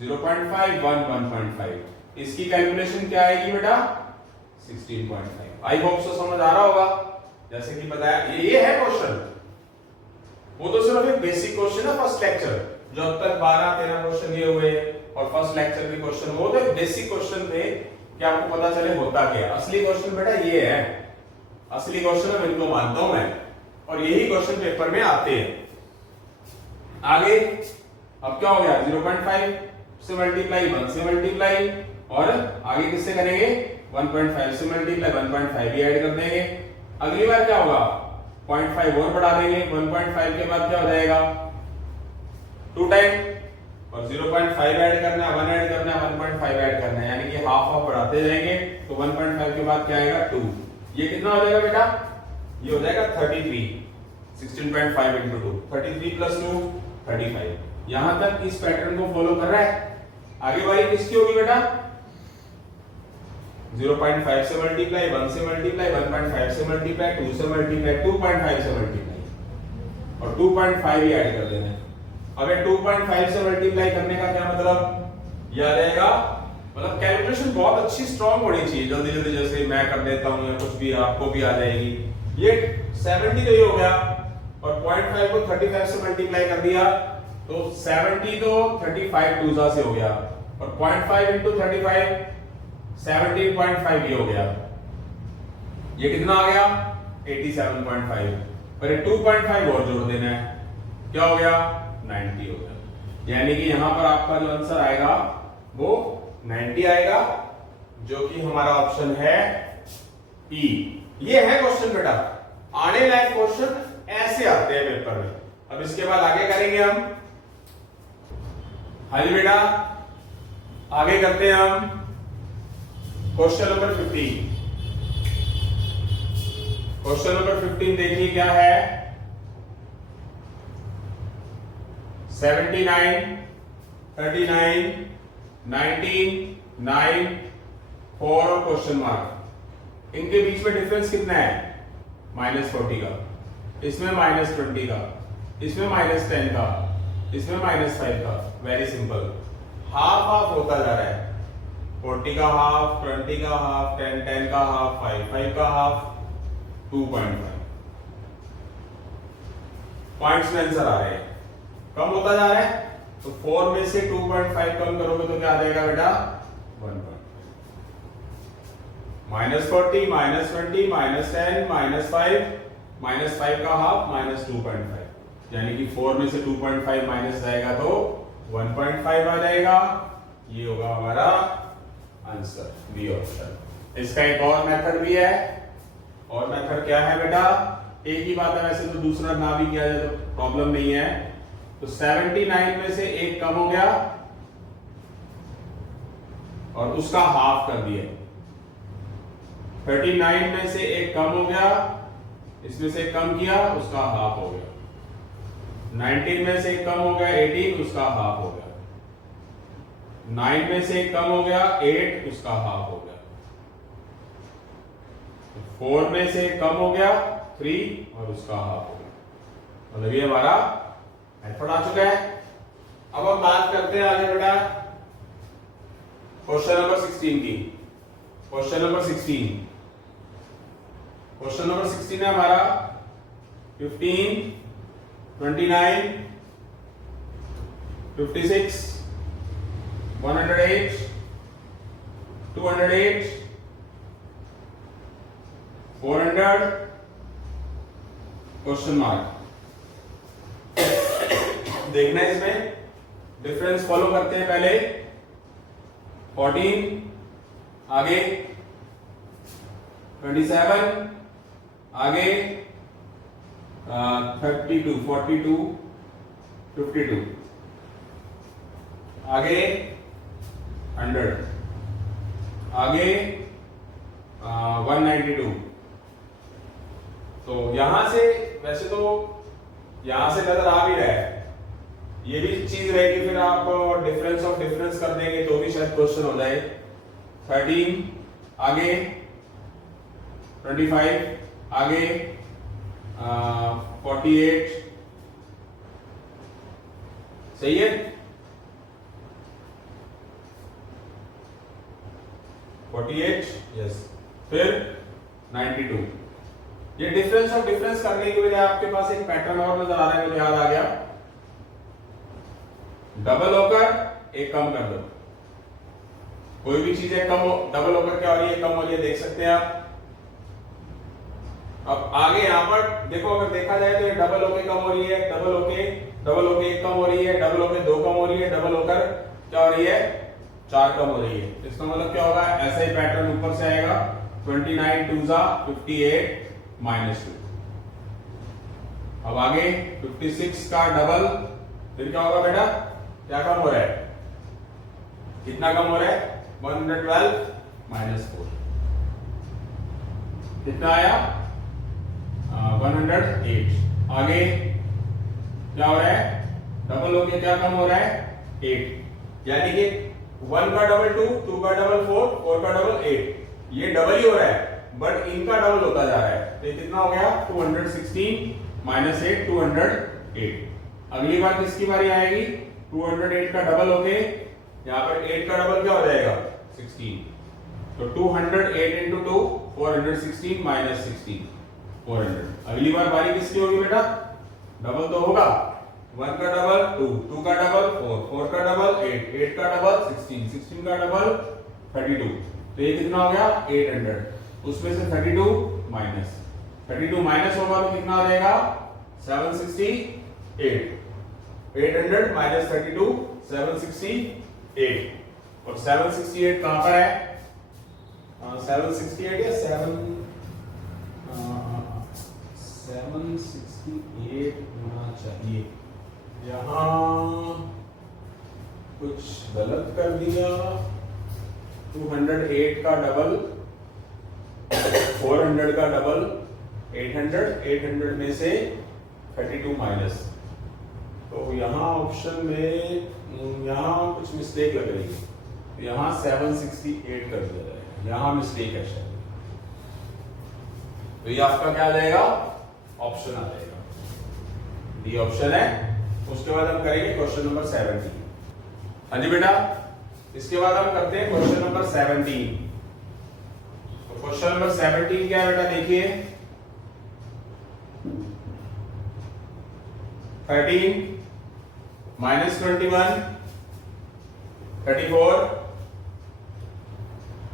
0.5 1 1.5। इसकी कैलकुलेशन क्या आएगी बेटा 16.5। आई होप सो समझ आ रहा होगा। जैसे कि बताया ये है क्वेश्चन, वो तो सिर्फ एक बेसिक क्वेश्चन है फर्स्ट लेक्चर, जो अब तक 12-13 क्वेश्चन ये हुए और फर्स्ट लेक्चर के क्वेश्चन, वो तो बेसिक क्वेश्चन थे कि आपको पता चले होता क्या। असली क्वेश्चन बेटा ये है, असली क्वेश्चन है, इनको मानता हूं मैं, और यही क्वेश्चन पेपर में आते हैं। आगे अब क्या हो गया 0.5 से मल्टीप्लाई 1 से मल्टीप्लाई, और आगे किससे करेंगे 1.5 से मल्टीप्लाई 1.5 भी ऐड कर देंगे। अगली बार क्या होगा 0.5 और बढ़ा देंगे, 1.5 के बाद क्या हो जाएगा 2 टाइम, और 0.5 ऐड करना है 1 ऐड करना है 1.5 ऐड करना है, यानी कि हाफ हाफ बढ़ाते जाएंगे। तो 1.5 के बाद क्या आएगा 2, ये कितना हो जाएगा बेटा ये हो जाएगा 33, 16.5 into 2, 33 + 2 35। यहां तक इस पैटर्न को फॉलो कर रहा है, आगे वाली किसकी होगी बेटा? 0.5 से मल्टीप्लाई, 1 से मल्टीप्लाई, 1.5 से मल्टीप्लाई, 2 से मल्टीप्लाई, 2.5 से मल्टीप्लाई और 2.5 ही ऐड कर देना है। अब ये 2.5 से मल्टीप्लाई करने का क्या मतलब? यह रहेगा, मतलब कैलकुलेशन बहुत अच्छी स्ट्रांग होनी चाहिए, जल्दी जल्दी जैसे मैं कर देता हूं या कुछ भी आपको भी आ जाएगी। ये 70 तो ये हो गया और 0.5 को 35 से मल्टीप्लाई कर दिया तो 70 तो 35 टूजा से हो गया और 0.5 into 35 17.5 ये हो गया। ये कितना आ गया? 87.5 और ये 2.5 और जोड़ देना है, क्या हो गया? 90 हो गया। यानी कि यहां पर आपका जो आंसर आएगा वो 90 आएगा, जो कि हमारा ऑप्शन है ई। ये है क्वेश्चन बेटा, आने लायक क्वेश्चन ऐसे आते हैं पेपर में। अब इसके बाद आगे करेंगे हम, हाँ जी बेटा आगे करते हैं हम क्वेश्चन नंबर 15। क्वेश्चन नंबर 15 देखिए क्या है। 79, 39, 19, 9, 4 और क्वेश्चन मार्क, इनके बीच में डिफरेंस कितना है? -40 का, इसमें -20 का, इसमें -10 का, इसमें -5 का। वेरी सिंपल, हाफ हाफ होता जा रहा है। 40 का हाफ, 20 का हाफ, 10 का हाफ, 5 का हाफ, 2.5 पॉइंट्स में आंसर आ रहे हैं, कम होता जा रहा है। तो 4 में से 2.5 कम करोगे तो क्या आ जाएगा बेटा? 1.5। -40, -20, -10, -5, -5 का हाफ, -2.5, यानी कि 4 में से 2.5 माइनस जाएगा तो 1.5 आ जाएगा। ये होगा हमारा आंसर, बी ऑप्शन। इसका एक और मेथड भी है, और मेथड क्या है बेटा? एक ही बात है, वैसे तो दूसरा ना भी किया जाए तो प्रॉब्लम नहीं है। तो 79 में से एक कम हो गया और उसका हाफ कर दिया। 39 में से एक कम हो गया, इसमें से कम किया, उसका हाफ हो गया। 19 में से एक कम हो गया, 18, उसका हाफ हो गया। 9 में से एक कम हो गया, 8, उसका हाफ हो गया। 4 में से एक कम हो गया, 3, और उसका हाफ हो गया। मतलब ये हमारा मेथड आ चुका है। अब हम बात करते हैं आगे बेटा क्वेश्चन नंबर 16 की। क्वेश्चन नंबर 16, क्वेश्चन नंबर 16 है हमारा 15, 29, 56, 108, 208, 400, क्वेश्चन मार्क। देखना है इसमें डिफरेंस फॉलो करते हैं पहले। 14 आगे, 27 आगे, 32, 42, 52 आगे, 100 आगे, 192। तो यहां से वैसे तो यहां से नजर आ भी रहा है, ये भी चीज रहेगी, फिर आप डिफरेंस ऑफ डिफरेंस कर देंगे तो भी शायद क्वेश्चन हो जाए। 13 आगे, 25 आगे, 48 सही है, 48 यस, फिर 92। ये डिफरेंस ऑफ डिफरेंस करने की वजह आपके पास एक पैटर्न और नजर आ रहा है, मुझे याद आ गया। डबल होकर एक कम कर दो, कोई भी चीज कम हो, डबल होकर क्या हो रही है? कम हो रही है, देख सकते हैं आप। अब आगे यहां पर देखो, अगर देखा जाए तो ये डबल होके कम हो रही है, डबल होके एक कम हो रही है, डबल होके 2 कम हो रही है, डबल होकर क्या हो रही है? 4 कम हो रही है। इसका मतलब क्या होगा? ऐसा ही पैटर्न ऊपर से आएगा। 29 2 जा 58 -2। अब आगे 56 का डबल, फिर क्या होगा बेटा? क्या कम हो रहा है? कितना कम हो रहा है? 112 -4। कितना आया? 108। आगे क्या हो रहा है? डबल होके क्या कम हो रहा है? 8। यानी कि 1 का डबल 2, 2 का डबल 4, 4 का डबल 8, ये डबल ही हो रहा है बट इनका डबल होता जा रहा है। तो ये कितना हो गया 216 माइनस 8 208। अगली बार किसकी बारी आएगी 208 का डबल होके यहाँ पर 8 का डबल क्या हो जाएगा 16। तो 208 इंटू 2 416 माइनस 16 400। अगली बार बारी किसकी होगी बेटा डबल तो होगा 1 का डबल 2, 2 का डबल 4, 4 का डबल 8, 8 का डबल 16, 16 का डबल 32। तो ये कितना हो गया 800। उसमें से 32 माइनस होगा तो कितना आ जाएगा 768। 800 माइनस 32 768। और 768 कहां पर है 768 या 768 होना चाहिए। यहां कुछ गलत कर दिया। 208 का डबल 400 का डबल 800 में से 32 माइनस। तो यहाँ ऑप्शन में यहाँ कुछ मिस्टेक लग रही है। यहाँ 768 कर दिया जाएगा, यहाँ मिस्टेक है शायद। तो ये आपका क्या आ जाएगा ऑप्शन आ जाएगा, डी ऑप्शन है। उसके बाद हम करेंगे क्वेश्चन नंबर 17। हाँ जी बेटा, इसके बाद हम करते हैं क्वेश्चन नंबर 17। तो क्वेश्चन नंबर 17 क्या है बेटा देखिए 13 माइनस 21 34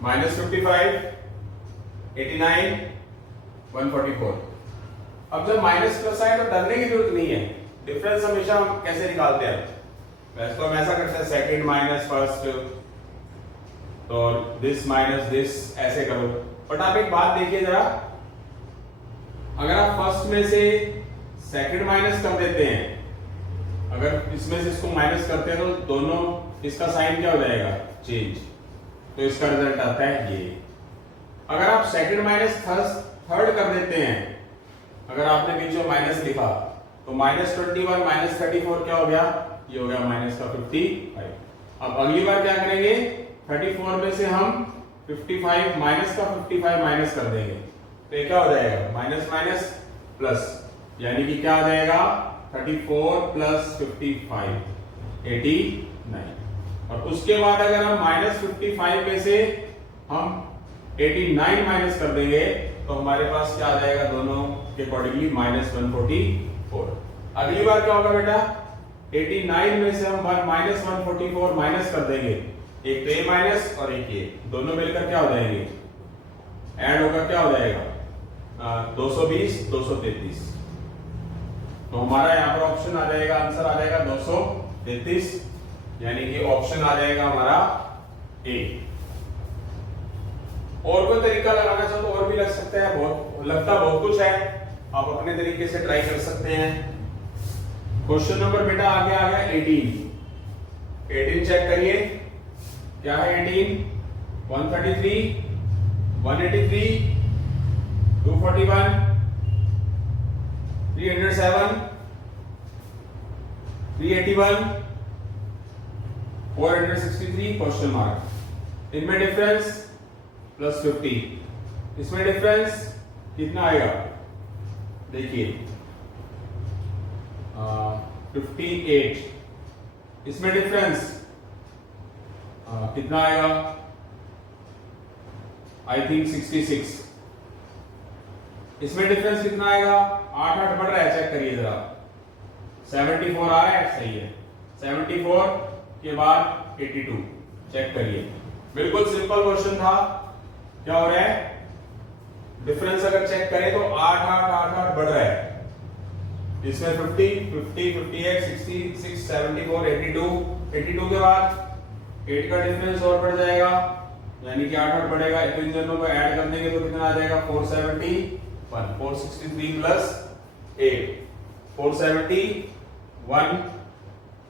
माइनस 55 89 144। अब जब माइनस प्लस आए तो डरने की जरूरत नहीं है, डिफरेंस हमेशा हम कैसे निकालते हैं। वैसे तो हम ऐसा करते हैं सेकंड माइनस फर्स्ट, तो दिस माइनस दिस ऐसे करो। बट आप एक बात देखिए जरा, अगर आप फर्स्ट में से सेकंड माइनस कर देते हैं, अगर इसमें से इसको माइनस करते हैं तो दोनों इसका साइन क्या हो जाएगा चेंज, तो इसका रिजल्ट आता है ये। अगर आप सेकंड माइनस थर्ड कर देते हैं, अगर आपने बीच में माइनस लिखा तो माइनस 21 माइनस 34 क्या हो गया, ये हो गया माइनस का 55। अब अगली बार क्या करेंगे 34 में से हम 55 माइनस का 55 माइनस कर देंगे, तो ये क्या हो जाएगा माइनस माइनस प्लस, यानी कि क्या आ जाएगा 34 प्लस 55 89। और उसके बाद अगर हम माइनस 55 में से हम 89 माइनस कर देंगे तो हमारे पास क्या आ जाएगा दोनों के अकॉर्डिंगली माइनस 144। अगली बार क्या होगा बेटा 89 में से हम माइनस 144 माइनस कर देंगे, एक तो ए माइनस और एक ए, दोनों मिलकर क्या हो जाएंगे ऐड होकर क्या हो जाएगा 220 233। तो हमारा यहाँ पर ऑप्शन आ जाएगा, आंसर आ जाएगा 233, यानी कि ऑप्शन आ जाएगा हमारा ए। और कोई तरीका लगाना चाहो तो और भी लग सकता है, बहुत लगता बहुत कुछ है, आप अपने तरीके से ट्राई कर सकते हैं। क्वेश्चन नंबर बेटा आगे आ गया 18 चेक करिए क्या है 18 133 183 241 307 381 463 क्वेश्चन मार्क। इनमें डिफरेंस प्लस 50, इसमें डिफरेंस कितना आएगा देखिए 58, इसमें डिफरेंस कितना आएगा आई थिंक 66, इसमें डिफरेंस कितना आएगा 8 बढ़ रहा है, चेक करिए जरा 74 आ रहा है, सही है 74 के बाद 82, चेक करिए बिल्कुल सिंपल क्वेश्चन था। क्या हो रहा है डिफरेंस अगर चेक करें तो 8 8 8 8 बढ़ रहा है, इसमें 50 50 58 66 74 82 82 के बाद 8 का डिफरेंस और बढ़ जाएगा, यानी कि 8 8 बढ़ेगा, तो इन दोनों को ऐड कर देंगे तो कितना आ जाएगा 471 463 प्लस 8 471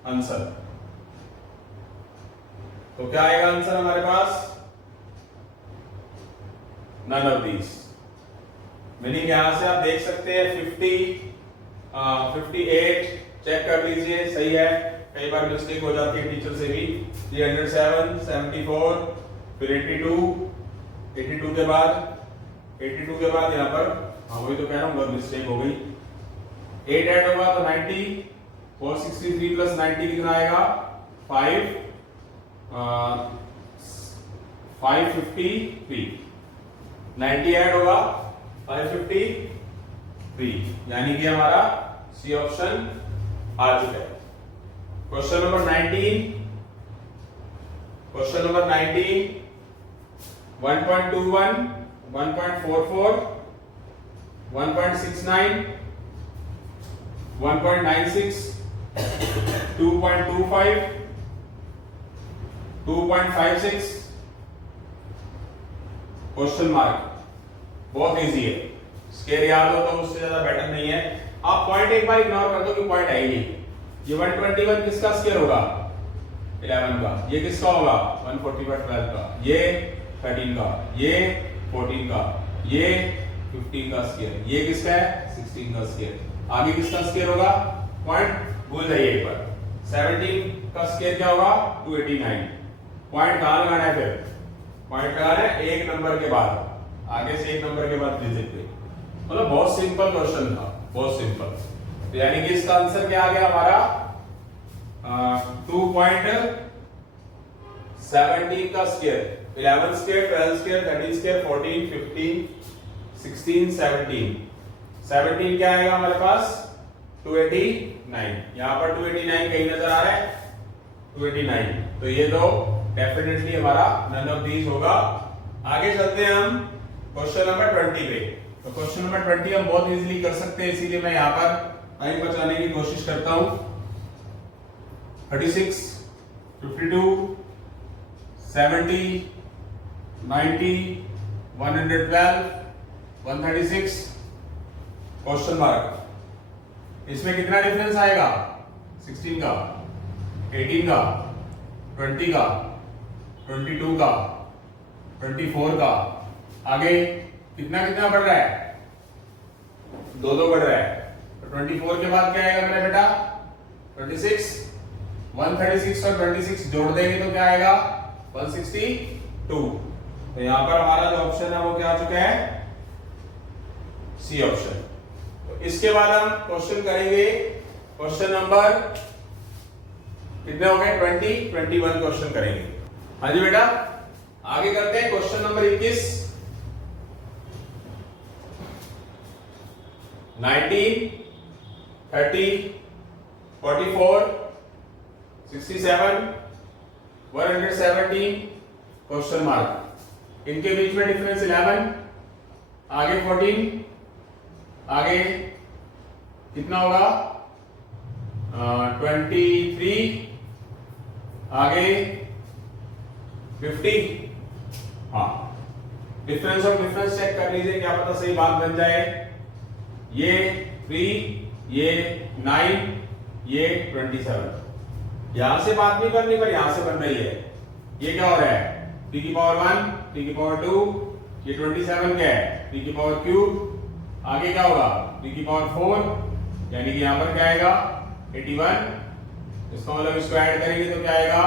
आंसर। तो क्या आएगा आंसर हमारे पास नन ऑफ दीज, मीनिंग यहां से आप देख सकते हैं 50 58 चेक कर लीजिए सही है, कई बार मिस्टेक हो जाती है टीचर से भी। 307, 74, फिर 82, 82 के बाद यहाँ पर, हाँ वही तो कह रहा हूँ, मिस्टेक हो गई, 8 ऐड होगा तो 90, 463 प्लस 90 कितना आएगा 553, 90 ऐड होगा 553, यानी कि हमारा सी ऑप्शन आ चुका है। Question number 19, 1.21, 1.44, 1.69, 1.96, 2.25, 2.56, question mark. बहुत इजी है, स्केयर याद हो तो उससे ज्यादा बेटर नहीं है। आप पॉइंट एक बार इग्नोर कर दो कि पॉइंट है ही नहीं। ये 121 किसका स्केयर होगा 11 का, ये किसका होगा 145 12 का, ये 13 का, ये 14 का, ये 15 का स्केयर, ये किसका है 16 का स्केयर। आगे किसका स्केयर होगा, पॉइंट भूल जाइए एक बार। 17 का स्केयर क्या होगा 289। पॉइंट कहां लगाना है, फिर पॉइंट लगाना है एक नंबर के बाद, आगे से एक नंबर के बाद डिजिट पे। मतलब बहुत सिंपल क्वेश्चन था, बहुत सिंपल। तो यानी कि इसका आंसर क्या आ गया हमारा 2.17 का स्केयर, 11 स्केयर, 12 स्केयर, 13 स्केयर, 14, 15, 16, 17 क्या आएगा हमारे पास 289। यहां पर 289 कहीं नजर आ रहा है 289, तो ये दो डेफिनेटली हमारा नन ऑफ दीज होगा। आगे चलते हैं हम क्वेश्चन नंबर 20 पे। तो क्वेश्चन नंबर 20 हम बहुत इजीली कर सकते हैं, इसीलिए मैं यहां पर टाइम बचाने की कोशिश करता हूं। 36, 52, 70, 90, 112, 136, क्वेश्चन मार्क। इसमें कितना डिफरेंस आएगा 16 का, 18 का, 20 का, 22 का, 24 का। आगे कितना कितना बढ़ रहा है, दो बढ़ रहा है। तो 24 के बाद क्या आएगा मेरा बेटा 26, 136 और 26 जोड़ देंगे तो क्या आएगा 162। तो यहां पर हमारा जो ऑप्शन है वो क्या आ चुका है सी ऑप्शन। तो इसके बाद हम क्वेश्चन करेंगे क्वेश्चन नंबर कितने हो गए 21 क्वेश्चन करेंगे। हाँ जी बेटा, आगे करते हैं क्वेश्चन नंबर 21। 19, 30, 44, 67, 117, question mark. इनके बीच में डिफरेंस 11, आगे 14, आगे कितना होगा 23, आगे 50। हाँ, डिफरेंस ऑफ डिफरेंस चेक कर लीजिए, क्या पता सही बात बन जाए। ये 3, ये 9, ये 27। यहां से बात नहीं करनी पर यहां से बन रही है। ये क्या हो रहा है 3 की पावर 1, 3 की पावर 2, ये 27 क्या है 3 की पावर क्यूब। आगे क्या होगा 3 की पावर 4, यानी कि यहां पर क्या आएगा 81। इसका मतलब इसको ऐड करेंगे तो क्या आएगा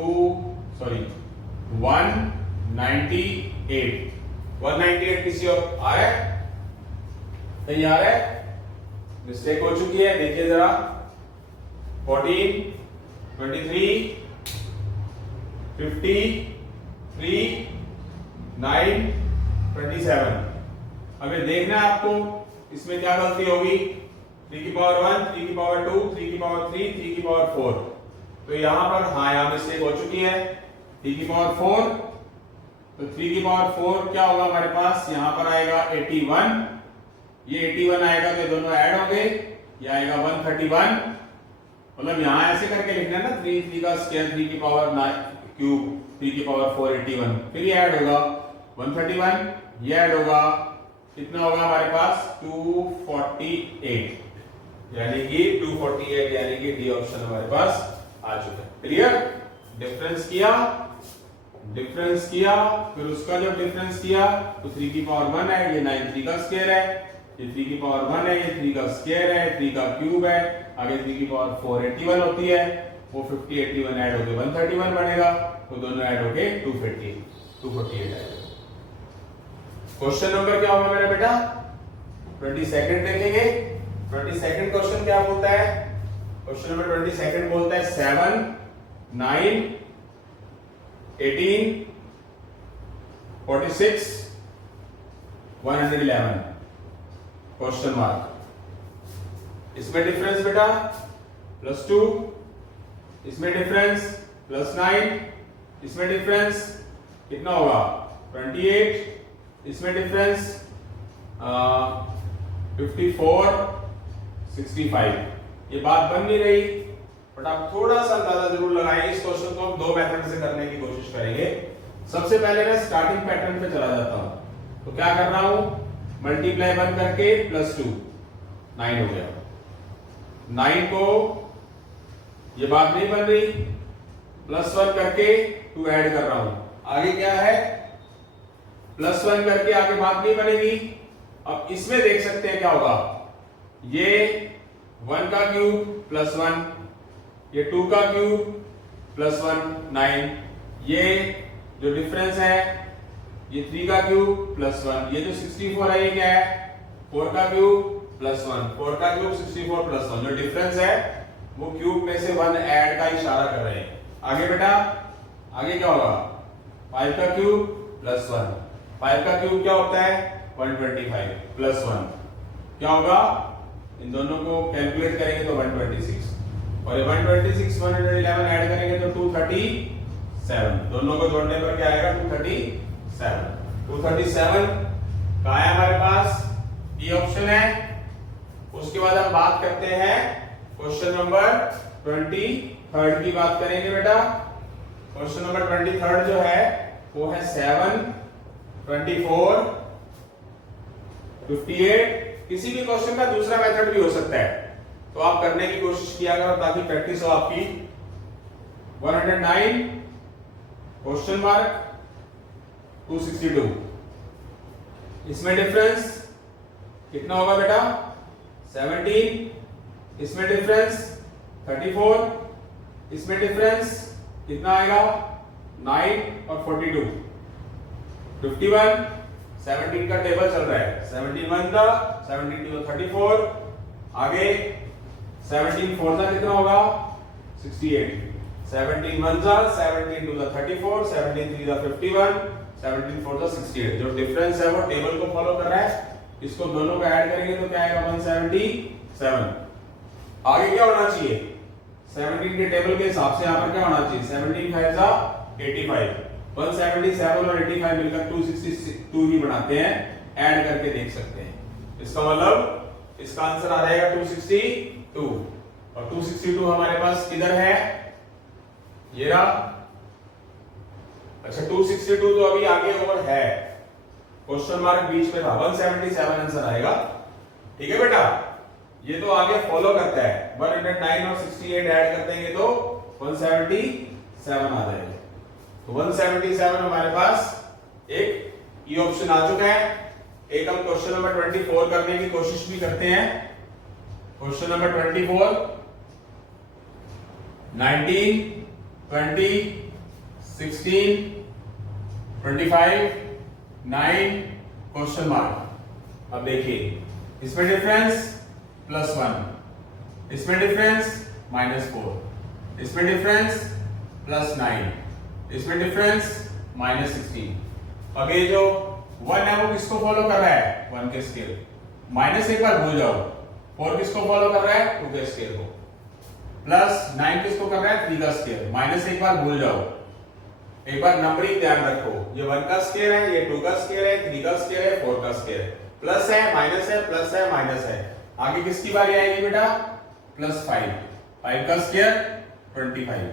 198 किसी और आ रहा है नहीं आ रहा है, मिस्टेक हो चुकी है, देखिए जरा 14, 23, 53, 9, 27। अब ये देखना है आपको इसमें क्या गलती होगी 3 की पावर 1, 3 की पावर 2, 3 की पावर 3, 3 की पावर 4। तो यहां पर हाँ यहां मिस्टेक हो चुकी है 3 की पावर 4। तो 3 की पावर 4 क्या होगा हमारे पास, यहां पर आएगा 81, ये 81 आएगा तो दोनों ऐड होंगे, ये आएगा 131। मतलब यहां ऐसे करके लिखना है ना 3 का स्क्वायर 3 की पावर 9 क्यूब 3 की पावर 4 81, फिर ये ऐड होगा 131, ये ऐड होगा कितना होगा हमारे पास 248, यानी कि 248, यानी कि डी ऑप्शन हमारे पास आ चुका है। क्लियर, डिफरेंस किया फिर उसका जब डिफरेंस किया तो 3 की पावर 1 है, ये 9 3 का स्क्वायर है, ये 3 की पावर 1 है, ये 3 का स्क्वायर है, 3 का क्यूब है, आगे 3 की पावर 4 81 होती है। वो 50 81 ऐड होके 131 बनेगा, तो दोनों ऐड होके 248 आएगा। क्वेश्चन नंबर क्या होगा मेरा बेटा 22 देखेंगे। 22 क्वेश्चन क्या बोलता है? क्वेश्चन नंबर 22 बोलता है 7 9 18 46 111 क्वेश्चन मार्क। इसमें डिफरेंस बेटा +2, इसमें डिफरेंस +9, इसमें डिफरेंस कितना होगा 28, इसमें डिफरेंस 54 65। ये बात बन नहीं रही, बट आप थोड़ा सा अंदाजा जरूर लगाएं। इस क्वेश्चन को हम दो मेथड से करने की कोशिश करेंगे। सबसे पहले मैं स्टार्टिंग पैटर्न पे चला जाता हूं, तो क्या कर रहा हूं मल्टीप्लाई 1 करके +2 9 हो गया। 9 को ये बात नहीं बन रही, +1 करके 2 ऐड कर रहा हूं, आगे क्या है +1 करके आगे बात नहीं बनेगी। अब इसमें देख सकते हैं क्या होगा, ये 1 का क्यूब +1, ये 2 का क्यूब +1 9, ये जो डिफरेंस है ये 3 का क्यूब +1, ये जो 64 है ये क्या है 4 का क्यूब +1, 4 का क्यूब 64 +1। जो डिफरेंस है वो क्यूब में से 1 ऐड का इशारा कर रहे हैं। आगे बेटा आगे क्या होगा 5 का क्यूब +1, 5 का क्यूब क्या होता है 125 +1 क्या होगा, इन दोनों को कैलकुलेट करेंगे तो 126, और 126 111 ऐड करेंगे तो 237, दोनों को जोड़ने पर क्या आएगा 237 का है हमारे पास, ये ऑप्शन है। उसके बाद हम बात करते हैं क्वेश्चन नंबर 23 की बात करेंगे बेटा। क्वेश्चन नंबर 23 जो है वो है 7 24 58। किसी भी क्वेश्चन का दूसरा मेथड भी हो सकता है, तो आप करने की कोशिश किया करो ताकि प्रैक्टिस हो आपकी। 109 क्वेश्चन मार्क 262, इसमें डिफरेंस कितना होगा बेटा 17, इसमें डिफरेंस 34, इसमें डिफरेंस कितना आएगा 9 और 42, 51 17 का टेबल चल रहा है, 17 1 का 17 2 34, आगे 17 4 का कितना होगा 68, 17 1 का 17 2 का 34, 17 3 का 51, 17 4 का 68। जो डिफरेंस है वो टेबल को फॉलो कर रहा है, इसको दोनों का ऐड करेंगे तो क्या आएगा 177। आगे क्या होना चाहिए 17 के टेबल के हिसाब से यहाँ पर क्या होना चाहिए 17 5 जा 85, 177 और 85 मिलकर 262 ही बनाते हैं, ऐड करके देख सकते हैं। इसका मतलब इसका आंसर आ जाएगा 262, और 262 हमारे पास किधर है ये रहा। अच्छा 262 तो अभी आगे और है, क्वेश्चन मार्क बीच में था, 177 आंसर आएगा। ठीक है बेटा, ये तो आगे फॉलो करता है, 109 और 68 ऐड कर देंगे तो 177 आ जाएगा। तो 177 हमारे पास एक ये ऑप्शन आ चुका है। एक हम क्वेश्चन नंबर 24 करने की कोशिश भी करते हैं। Question number 24 19 20 16 25 9 question mark. अब देखिए इसमें डिफरेंस +1, इसमें डिफरेंस -4, इसमें डिफरेंस +9, इसमें डिफरेंस -16। अब ये जो 1 है वो किसको फॉलो कर रहा है 1 के स्केल, माइनस एक बार भूल जाओ, 4 किसको फॉलो कर रहा है 2 के स्केल को, +9 किसको कर रहा है 3 का स्केल, माइनस एक बार भूल जाओ। एक बार नंबरिंग ध्यान रखो, ये 1 का स्केल है, ये 2 का स्केल है, 3 का स्केल है, 4 का स्केल है, प्लस है माइनस है, प्लस है माइनस है। आगे किसकी बारी आएगी बेटा +5, 5 का स्केल 25,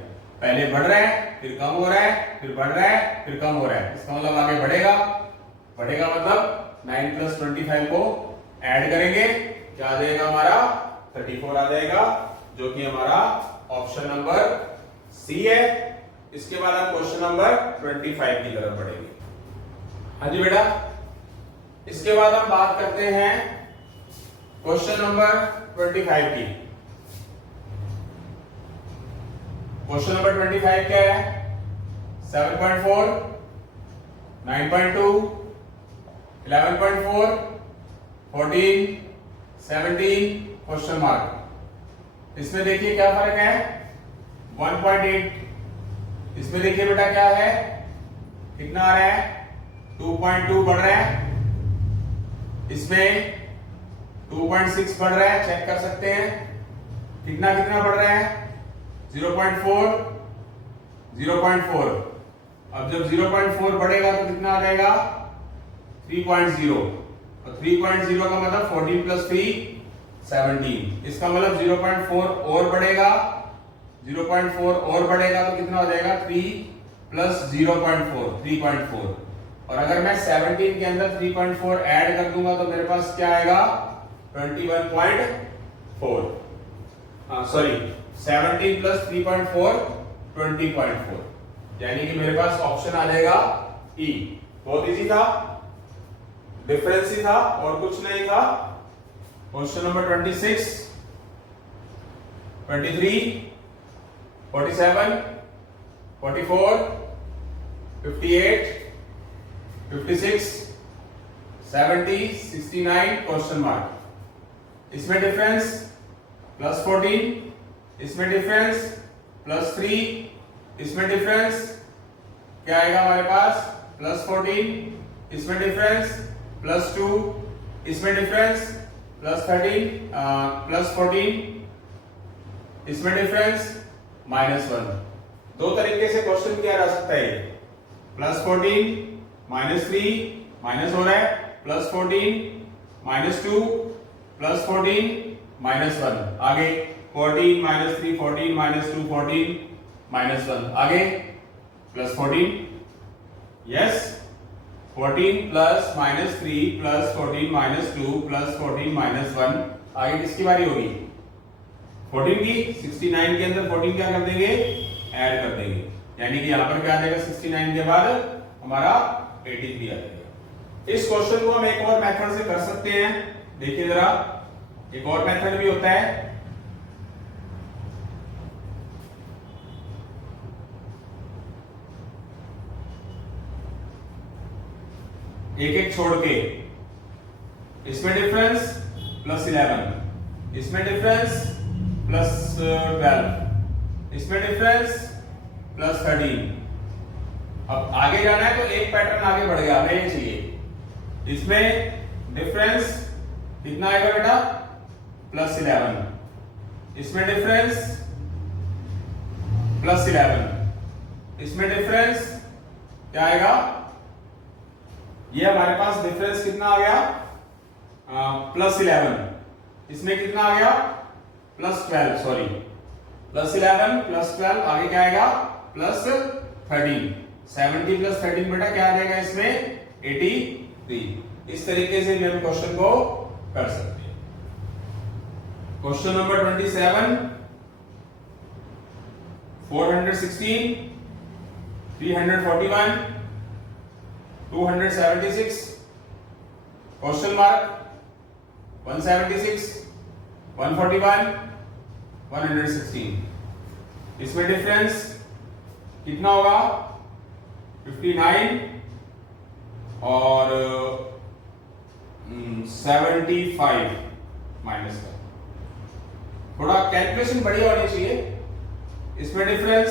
पहले बढ़ रहा है फिर कम हो रहा है, फिर बढ़ रहा है फिर कम हो रहा है, इसका मतलब आगे बढ़ेगा, बढ़ेगा मतलब 9 + 25 को ऐड करेंगे, क्या आ जाएगा हमारा 34 आ जाएगा, जो कि हमारा ऑप्शन नंबर सी है। इसके बाद हम क्वेश्चन नंबर 25 की तरफ बढ़ेंगे। हाँ जी बेटा, इसके बाद हम बात करते हैं क्वेश्चन नंबर 25 की। क्वेश्चन नंबर 25 क्या है? 7.4, 9.2, 11.4, 14, 17, क्वेश्चन मार्क। इसमें देखिए क्या फर्क है? 1.8। इसमें देखिए बेटा क्या है, कितना आ रहा है? 2.2 बढ़ रहा है। इसमें 2.6 बढ़ रहा है, चेक कर सकते हैं। कितना कितना बढ़ रहा है? 0.4, 0.4। अब जब 0.4 बढ़ेगा तो कितना आ जाएगा? 3.0। और 3.0 का मतलब 14 प्लस 3 17। इसका मतलब 0.4 और बढ़ेगा, 0.4 और बढ़ेगा तो कितना हो जाएगा? 3 प्लस 0.4 3.4। और अगर मैं 17 के अंदर 3.4 ऐड कर दूंगा तो मेरे पास क्या आएगा? 21.4। सॉरी 17 प्लस 3.4 20.4, यानी कि मेरे पास ऑप्शन आ जाएगा ई। बहुत इजी था, डिफरेंस ही था और कुछ नहीं था। Question number 26, 23, 47, 44, 58, 56, 70, 69, question mark. इसमें डिफरेंस प्लस 14, इसमें डिफरेंस प्लस 3, इसमें डिफरेंस क्या आएगा हमारे पास? प्लस 14, इसमें डिफरेंस प्लस 2, इसमें डिफरेंस प्लस 13, प्लस 14, इसमें डिफरेंस -1। दो तरीके से क्वेश्चन किया जा सकता है। प्लस 14 -3 माइनस हो रहा है, प्लस 14 -2 प्लस 14 -1। आगे 14 -3 14 -2 14 -1। आगे plus 14, yes 14 plus -3 plus 14 -2 plus 14 -1। आगे किसकी बारी होगी? 14 की। 69 के अंदर 14 क्या कर देंगे? ऐड कर देंगे, यानी कि यहां पर क्या आ जाएगा? 69 के बाद हमारा 83 आ जाएगा। इस क्वेश्चन को हम एक और मेथड से कर सकते हैं। देखिए जरा, एक और मेथड भी होता है। एक एक छोड़ के, इसमें डिफरेंस प्लस 11, इसमें डिफरेंस प्लस 12, इसमें डिफरेंस प्लस 13। अब आगे जाना है तो एक पैटर्न आगे बढ़ गया, हमें ये चाहिए। इसमें डिफरेंस कितना आएगा बेटा? प्लस 11। इसमें डिफरेंस प्लस 11, इसमें डिफरेंस क्या आएगा? ये हमारे पास डिफरेंस कितना आ गया? प्लस 11। इसमें कितना आ गया? Plus 12, sorry plus 11 plus 12। आगे क्या आएगा? प्लस 13। 70 प्लस 13 बेटा क्या आ जाएगा इसमें? 83। इस तरीके से हम क्वेश्चन को कर सकते हैं। Question number 27, 416, 341, 276, question mark 176, 141, 116। इसमें डिफरेंस कितना होगा? 59 और 75 माइनस का। थोड़ा कैलकुलेशन बढ़िया होनी चाहिए। इसमें डिफरेंस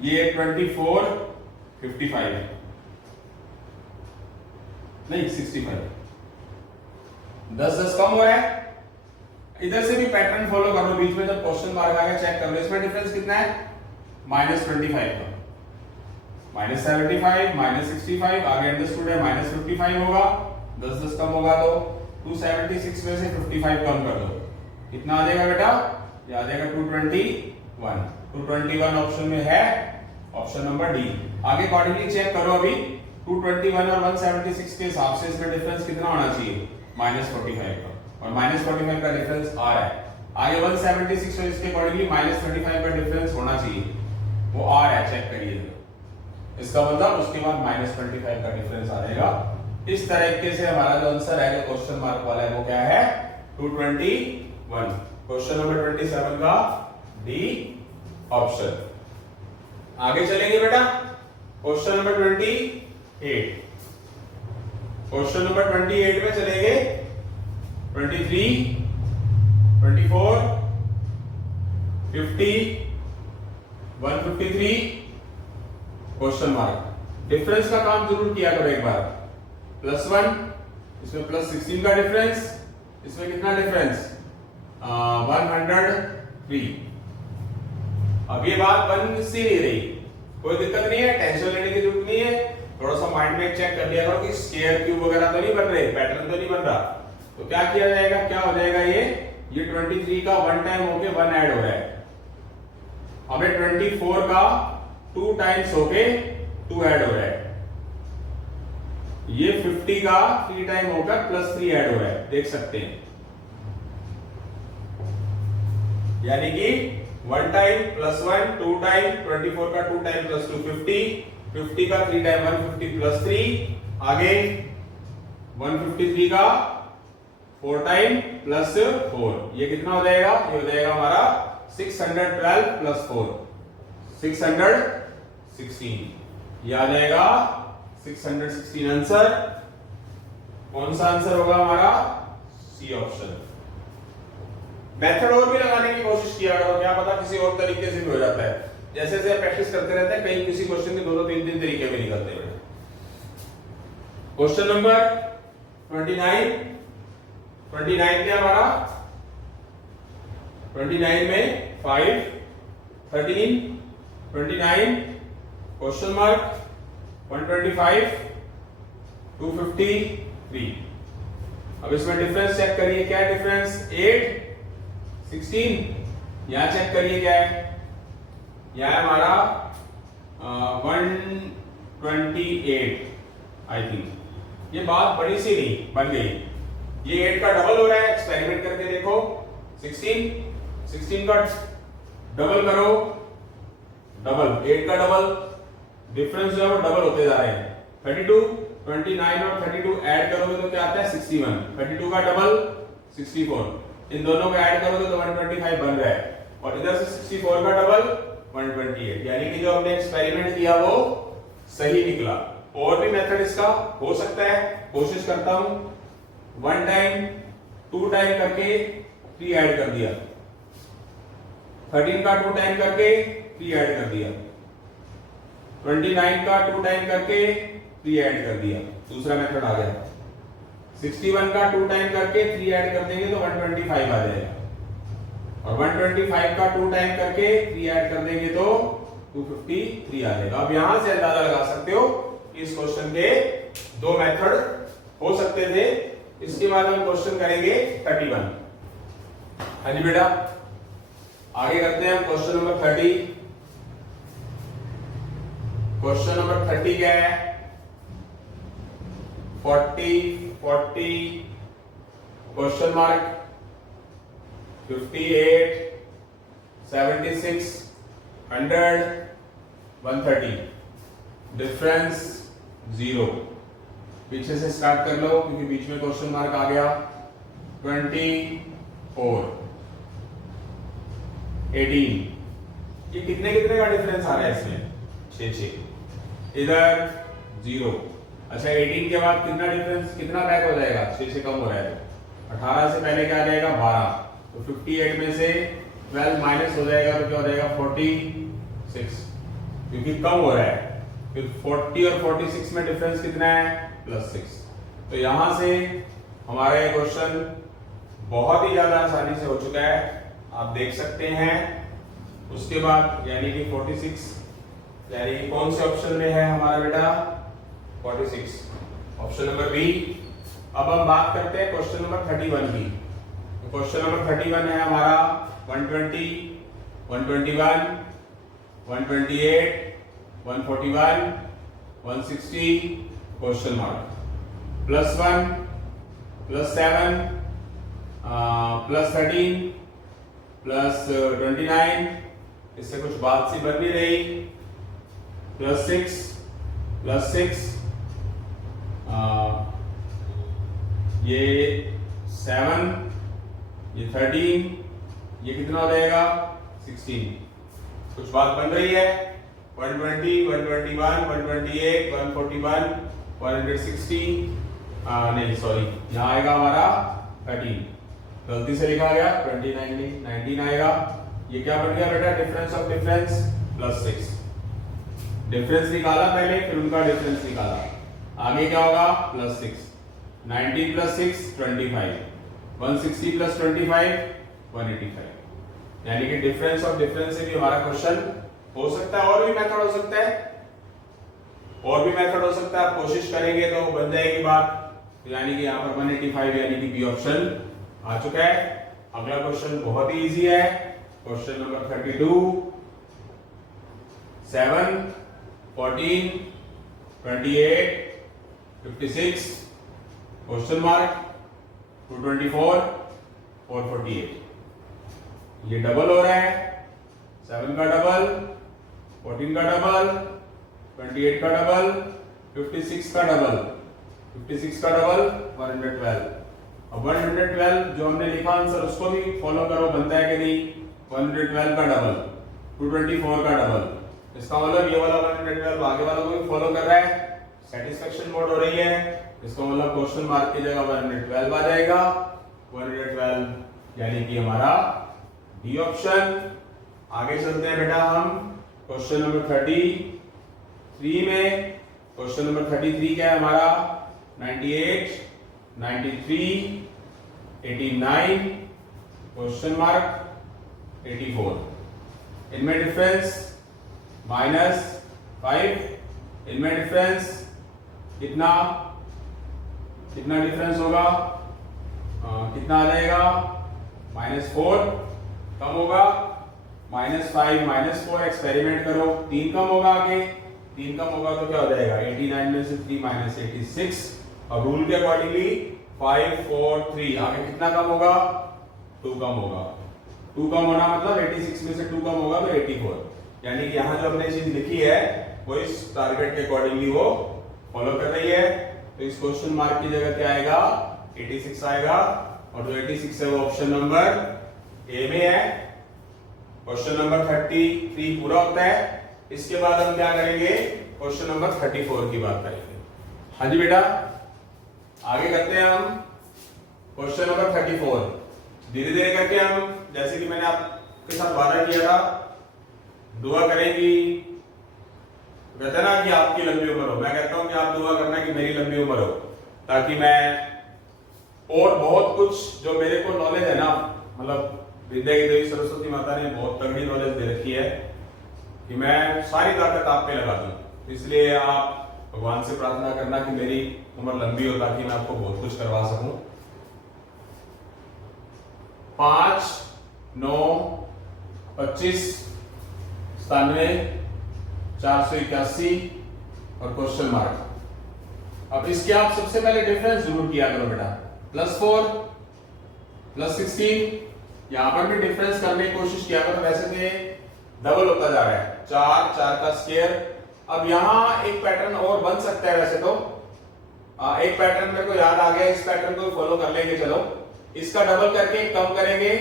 ये 24 55 नहीं 65, 10 कम हो रहा है। इधर से भी पैटर्न फॉलो कर लो, बीच में जब क्वेश्चन मार्क आ गया चेक कर लो। इसमें डिफरेंस कितना है? -25 का, -75 -65। आगे अंडरस्टूड है -55 होगा, 10 कम होगा तो 276 में से 55 कम कर दो, कितना आ जाएगा बेटा? ये आ जाएगा 221। 221 ऑप्शन में है, ऑप्शन नंबर डी। आगे अकॉर्डिंगली चेक करो। अभी 221 और 176 के हिसाब से इसमें डिफरेंस कितना होना चाहिए? -45 का, और -45 का डिफरेंस आ रहा है। आगे 176 और इसके अकॉर्डिंगली -25 का डिफरेंस होना चाहिए, वो आ रहा है, चेक करिए। इसका मतलब उसके बाद -25 का डिफरेंस आ जाएगा। इस तरीके से हमारा जो आंसर है, जो क्वेश्चन मार्क वाला है, वो क्या है? 221। क्वेश्चन नंबर 27 का डी ऑप्शन। आगे चलेंगे बेटा, क्वेश्चन नंबर 28। क्वेश्चन नंबर 28 में चलेंगे 23, 24, 50, 153 क्वेश्चन मार्क। डिफरेंस का काम जरूर किया करो एक बार। +1, इसमें +16 का डिफरेंस, इसमें कितना डिफरेंस 103। अब ये बात बन सी नहीं रही, कोई दिक्कत नहीं है, टेंशन लेने की जरूरत नहीं है। थोड़ा सा माइंड में चेक कर लिया करो कि स्क्वायर क्यूब वगैरह तो नहीं बन रहे, पैटर्न तो नहीं बन रहा। तो क्या किया जाएगा, क्या हो जाएगा, ये 23 का 1 टाइम होके 1 ऐड हो रहा है। हमें 24 का 2 टाइम्स होके 2 ऐड हो रहा है। ये 50 का 3 टाइम होकर +3 ऐड हो रहा है, देख सकते हैं। यानी कि 1 टाइम +1, 2 टाइम, 24 का 2 टाइम +2 50 का 3 टाइम 150 +3, आगे 153 का 4 टाइम +4, ये कितना हो जाएगा, ये हो जाएगा हमारा 612 + 4 616, ये आ जाएगा 616 आंसर। कौन सा आंसर होगा हमारा, सी ऑप्शन। मेथड और भी लगाने की कोशिश किया करो, क्या पता किसी और तरीके से भी हो जाता है। जैसे जैसे प्रैक्टिस करते रहते हैं, कहीं किसी क्वेश्चन के 2-3 तरीके भी निकलते हैं। क्वेश्चन नंबर 29 क्या हमारा, 29 में 5, 13, 29 क्वेश्चन मार्क 125, 253। अब इसमें डिफरेंस चेक करिए, क्या डिफरेंस 8, 16। यहां चेक करिए क्या है, यहां है हमारा 128 आई थिंक। ये बात बड़ी सी नहीं बन गई, ये 8 का डबल हो रहा है, एक्सपेरिमेंट करके देखो। 16 का डबल करो, डबल 8 का डबल, डिफरेंस जो है वो डबल होते जा रहे हैं। 32, 29 और 32 ऐड करोगे तो क्या आता है 61, 32 का डबल 64, इन दोनों को ऐड करोगे तो 125 बन रहा है, और इधर से 64 का डबल 128, यानी कि जो हमने एक्सपेरिमेंट किया वो सही निकला। और भी मेथड इसका हो सकता है, कोशिश करता हूं। 1 टाइम 2 टाइम करके 3 ऐड कर दिया, 13 का 2 टाइम करके 3 ऐड कर दिया, 29 का 2 टाइम करके 3 ऐड कर दिया, दूसरा मेथड आ गया। 61 का 2 टाइम करके 3 ऐड कर देंगे तो 125 आ जाएगा, और 125 का 2 टाइम करके 3 ऐड कर देंगे तो 253 आ जाएगा। अब यहां से अंदाजा लगा सकते हो इस क्वेश्चन के 2 मेथड हो सकते थे। इसके बाद हम क्वेश्चन करेंगे 31। हाँ जी बेटा, आगे करते हैं हम क्वेश्चन नंबर 30। क्वेश्चन नंबर 30 क्या है, 40 क्वेश्चन मार्क 58, 76, 100, 130, डिफरेंस 0। पीछे से स्टार्ट कर लो क्योंकि बीच में क्वेश्चन मार्क आ गया। 24, 18, ये कितने का डिफरेंस आ रहा है इसमें, 6, इधर 0। अच्छा 18 के बाद कितना डिफरेंस, कितना बैक हो जाएगा, 6 से कम हो रहा है, 18 से पहले क्या आ जाएगा 12, तो 58 में से 12 माइनस हो जाएगा तो क्या हो जाएगा 46, क्योंकि कम हो रहा है। फिर 40 और 46 में डिफरेंस कितना है, +6। तो यहां से हमारा ये क्वेश्चन बहुत ही ज्यादा आसानी से हो चुका है, आप देख सकते हैं। उसके बाद यानी कि 46, यानी कि कौन से ऑप्शन में है हमारा बेटा, 46, ऑप्शन नंबर बी। अब हम बात करते हैं क्वेश्चन नंबर 31 की। क्वेश्चन नंबर 31 है हमारा 120, 121, 128, 141, 160 क्वेश्चन मार्क, +1, +7, +13, +29, इससे कुछ बात सी बन नहीं रही, +6, +6, ये 7, ये 13, ये कितना हो जाएगा 16, कुछ बात बन रही है। 120, 121, 128, 141, 160, नहीं सॉरी, यहाँ आएगा हमारा 13, गलती से लिखा गया 20, 19 आएगा। ये क्या बन गया बेटा, डिफरेंस ऑफ डिफरेंस +6। डिफरेंस निकाला पहले, फिर उनका डिफरेंस निकाला, आगे क्या होगा +6। 19 + 6 25, 160 + 25 185। यानी कि डिफरेंस ऑफ डिफरेंस से भी हमारा क्वेश्चन हो सकता है। और भी मेथड हो सकता है, और भी मेथड हो सकता है, आप कोशिश करेंगे तो बन जाएगी बात। यानी कि यहाँ पर 185 यानी कि बी ऑप्शन आ चुका है। अगला क्वेश्चन बहुत ही इजी है, क्वेश्चन नंबर 32। 7, 14, 28, 56, क्वेश्चन मार्क, 224 और 48। ये डबल हो रहा है, 7 का डबल, 14 का डबल, 28 का डबल, 56 का डबल, 56 का डबल 112। अब 112 जो हमने लिखा आंसर उसको भी फॉलो करो, बनता है कि नहीं। 112 का डबल, 224 का डबल, इसका मतलब ये वाला 112 आगे वाला को भी फॉलो कर रहा है, सेटिस्फेक्शन मोड हो रही है। इसका मतलब क्वेश्चन मार्क की जगह 112 आ जाएगा। 112 यानी कि हमारा डी ऑप्शन। आगे चलते हैं बेटा हम क्वेश्चन नंबर 33 में। क्वेश्चन नंबर 33 क्या है हमारा, 98, 93, 89, क्वेश्चन मार्क 84। इनमें डिफरेंस -5, इनमें डिफरेंस कितना डिफरेंस होगा, कितना आ जाएगा, -4 कम होगा, -5 -4 एक्सपेरिमेंट करो, 3 कम होगा, आगे 3 कम होगा तो क्या हो जाएगा, 89 में से 3 -86। और रूल के अकॉर्डिंगली 5, 4, 3 आगे कितना कम होगा, 2 कम होगा। 2 कम होना मतलब 86 में से 2 कम होगा तो 84। यानी कि यहाँ जो हमने चीज लिखी है वो इस टारगेट के अकॉर्डिंगली वो फॉलो कर रही है। तो इस क्वेश्चन मार्क की जगह क्या आएगा, 86 आएगा। और जो 86 है वो ऑप्शन नंबर ए में है। क्वेश्चन नंबर 33 पूरा होता है। इसके बाद हम क्या करेंगे, क्वेश्चन नंबर 34 की बात करेंगे। हाँ जी बेटा, आगे करते हैं हम क्वेश्चन नंबर 34। धीरे धीरे करके हम, जैसे कि मैंने आपके साथ वादा किया था, दुआ करेंगी, कहते हैं ना कि आपकी लंबी उम्र हो, मैं कहता हूं कि आप दुआ करना कि मेरी लंबी उम्र हो, ताकि मैं और बहुत कुछ जो मेरे को नॉलेज है ना, मतलब विद्या की देवी सरस्वती माता ने बहुत तगड़ी नॉलेज दे रखी है कि मैं सारी ताकत आप पे लगा दूं। इसलिए आप भगवान से प्रार्थना करना कि मेरी उम्र लंबी हो, ताकि मैं आपको बहुत कुछ करवा सकूं। 5, 9, 25, 97, 481 और क्वेश्चन मार्क। अब इसके आप सबसे पहले डिफरेंस जरूर किया करो बेटा। +4, +16, यहां पर भी डिफरेंस करने की कोशिश किया करो। वैसे तो डबल होता जा रहा है, 4, 4 का स्क्वायर। अब यहां एक पैटर्न और बन सकता है, वैसे तो एक पैटर्न मेरे को याद आ गया, इस पैटर्न को फॉलो कर लेंगे। चलो, इसका डबल करके कम करेंगे,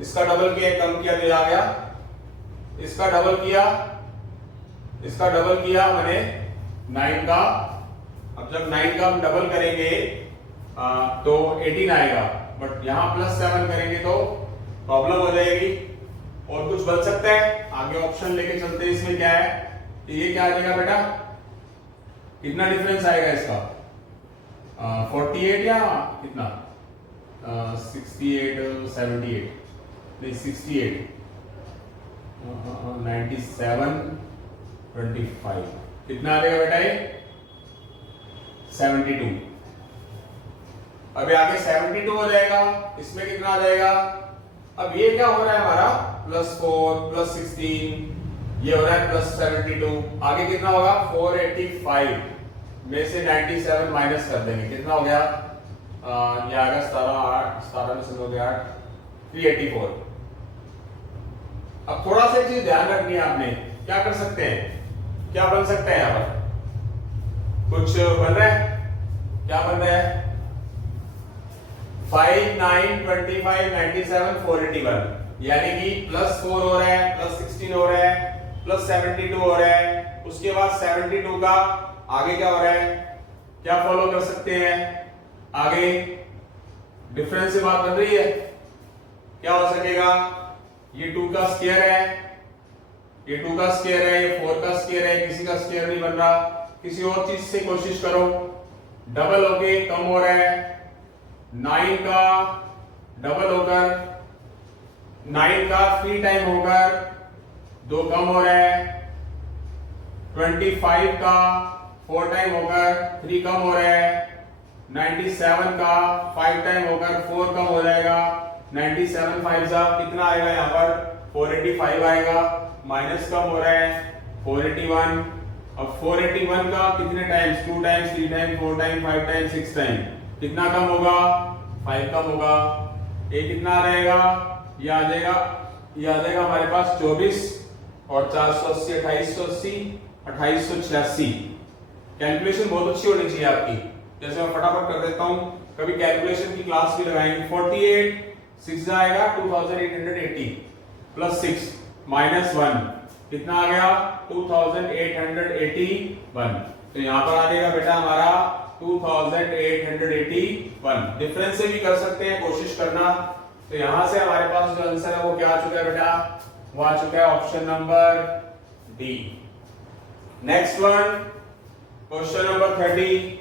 इसका डबल किया कम किया तो आ गया, इसका डबल किया, इसका डबल किया मैंने 9 का। अब जब 9 का हम डबल करेंगे तो 18 आएगा, बट यहां +7 करेंगे तो प्रॉब्लम हो जाएगी। और कुछ बच सकता है, आगे ऑप्शन लेके चलते हैं। इसमें क्या है, तो ये क्या आ जाएगा बेटा, कितना डिफरेंस आएगा इसका, 48 या कितना, 68, 78 नहीं 68, 97, 25 कितना आ जाएगा बेटा, ये 72। अभी आगे 72 हो जाएगा, इसमें कितना आ जाएगा। अब ये क्या हो रहा है हमारा, +4, +16, ये हो रहा है +72। आगे कितना होगा, 485 में से 97 माइनस कर देंगे, कितना हो गया, ये आ गया 17 में से 9 गया 8, 384। अब थोड़ा सा चीज ध्यान रखनी है आपने, क्या कर सकते हैं, क्या बन सकता है यहाँ पर, कुछ बन रहा है, क्या बन रहा है, 5, 9, 25, 97, 481। यानी कि +4 हो रहा है, +16 हो रहा है, +72 हो रहा है। उसके बाद 72 का आगे क्या हो रहा है, क्या फॉलो कर सकते हैं, आगे डिफरेंस से बात बन रही है, क्या हो सकेगा, ये 2 का स्क्वायर है, ये 2 का स्क्वायर है, ये 4 का स्क्वायर है, किसी का स्क्वायर नहीं बन रहा, किसी और चीज से कोशिश करो, डबल होके कम हो रहा है, 9 का डबल होकर 9 का 3 टाइम होकर 2 कम हो रहा है, 25 का 4 टाइम होकर 3 कम हो रहा है, 97 का 5 टाइम होकर 4 कम हो जाएगा, 97 5 का कितना आएगा, यहाँ पर 485 आएगा, माइनस कम हो रहा है 481। अब 481 का कितने times, 2 times, 3 times, 4 times, 5 times, 6 time, कितना कम होगा, 5 कम होगा, ये कितना रहेगा, ये आ जाएगा हमारे पास 24 और 480 2880 2886। कैलकुलेशन बहुत अच्छी होनी चाहिए आपकी, जैसे मैं फटाफट कर देता हूं, कभी कैलकुलेशन की क्लास भी लगाएंगे। 48 6 आएगा 2880 प्लस 6 माइनस 1 कितना आ गया 2881। तो यहां पर आ जाएगा बेटा हमारा 2881। डिफरेंस से भी कर सकते हैं, कोशिश करना। तो यहां से हमारे पास जो आंसर है वो क्या आ चुका है बेटा, वो आ चुका है option number D. Next one, question number 35।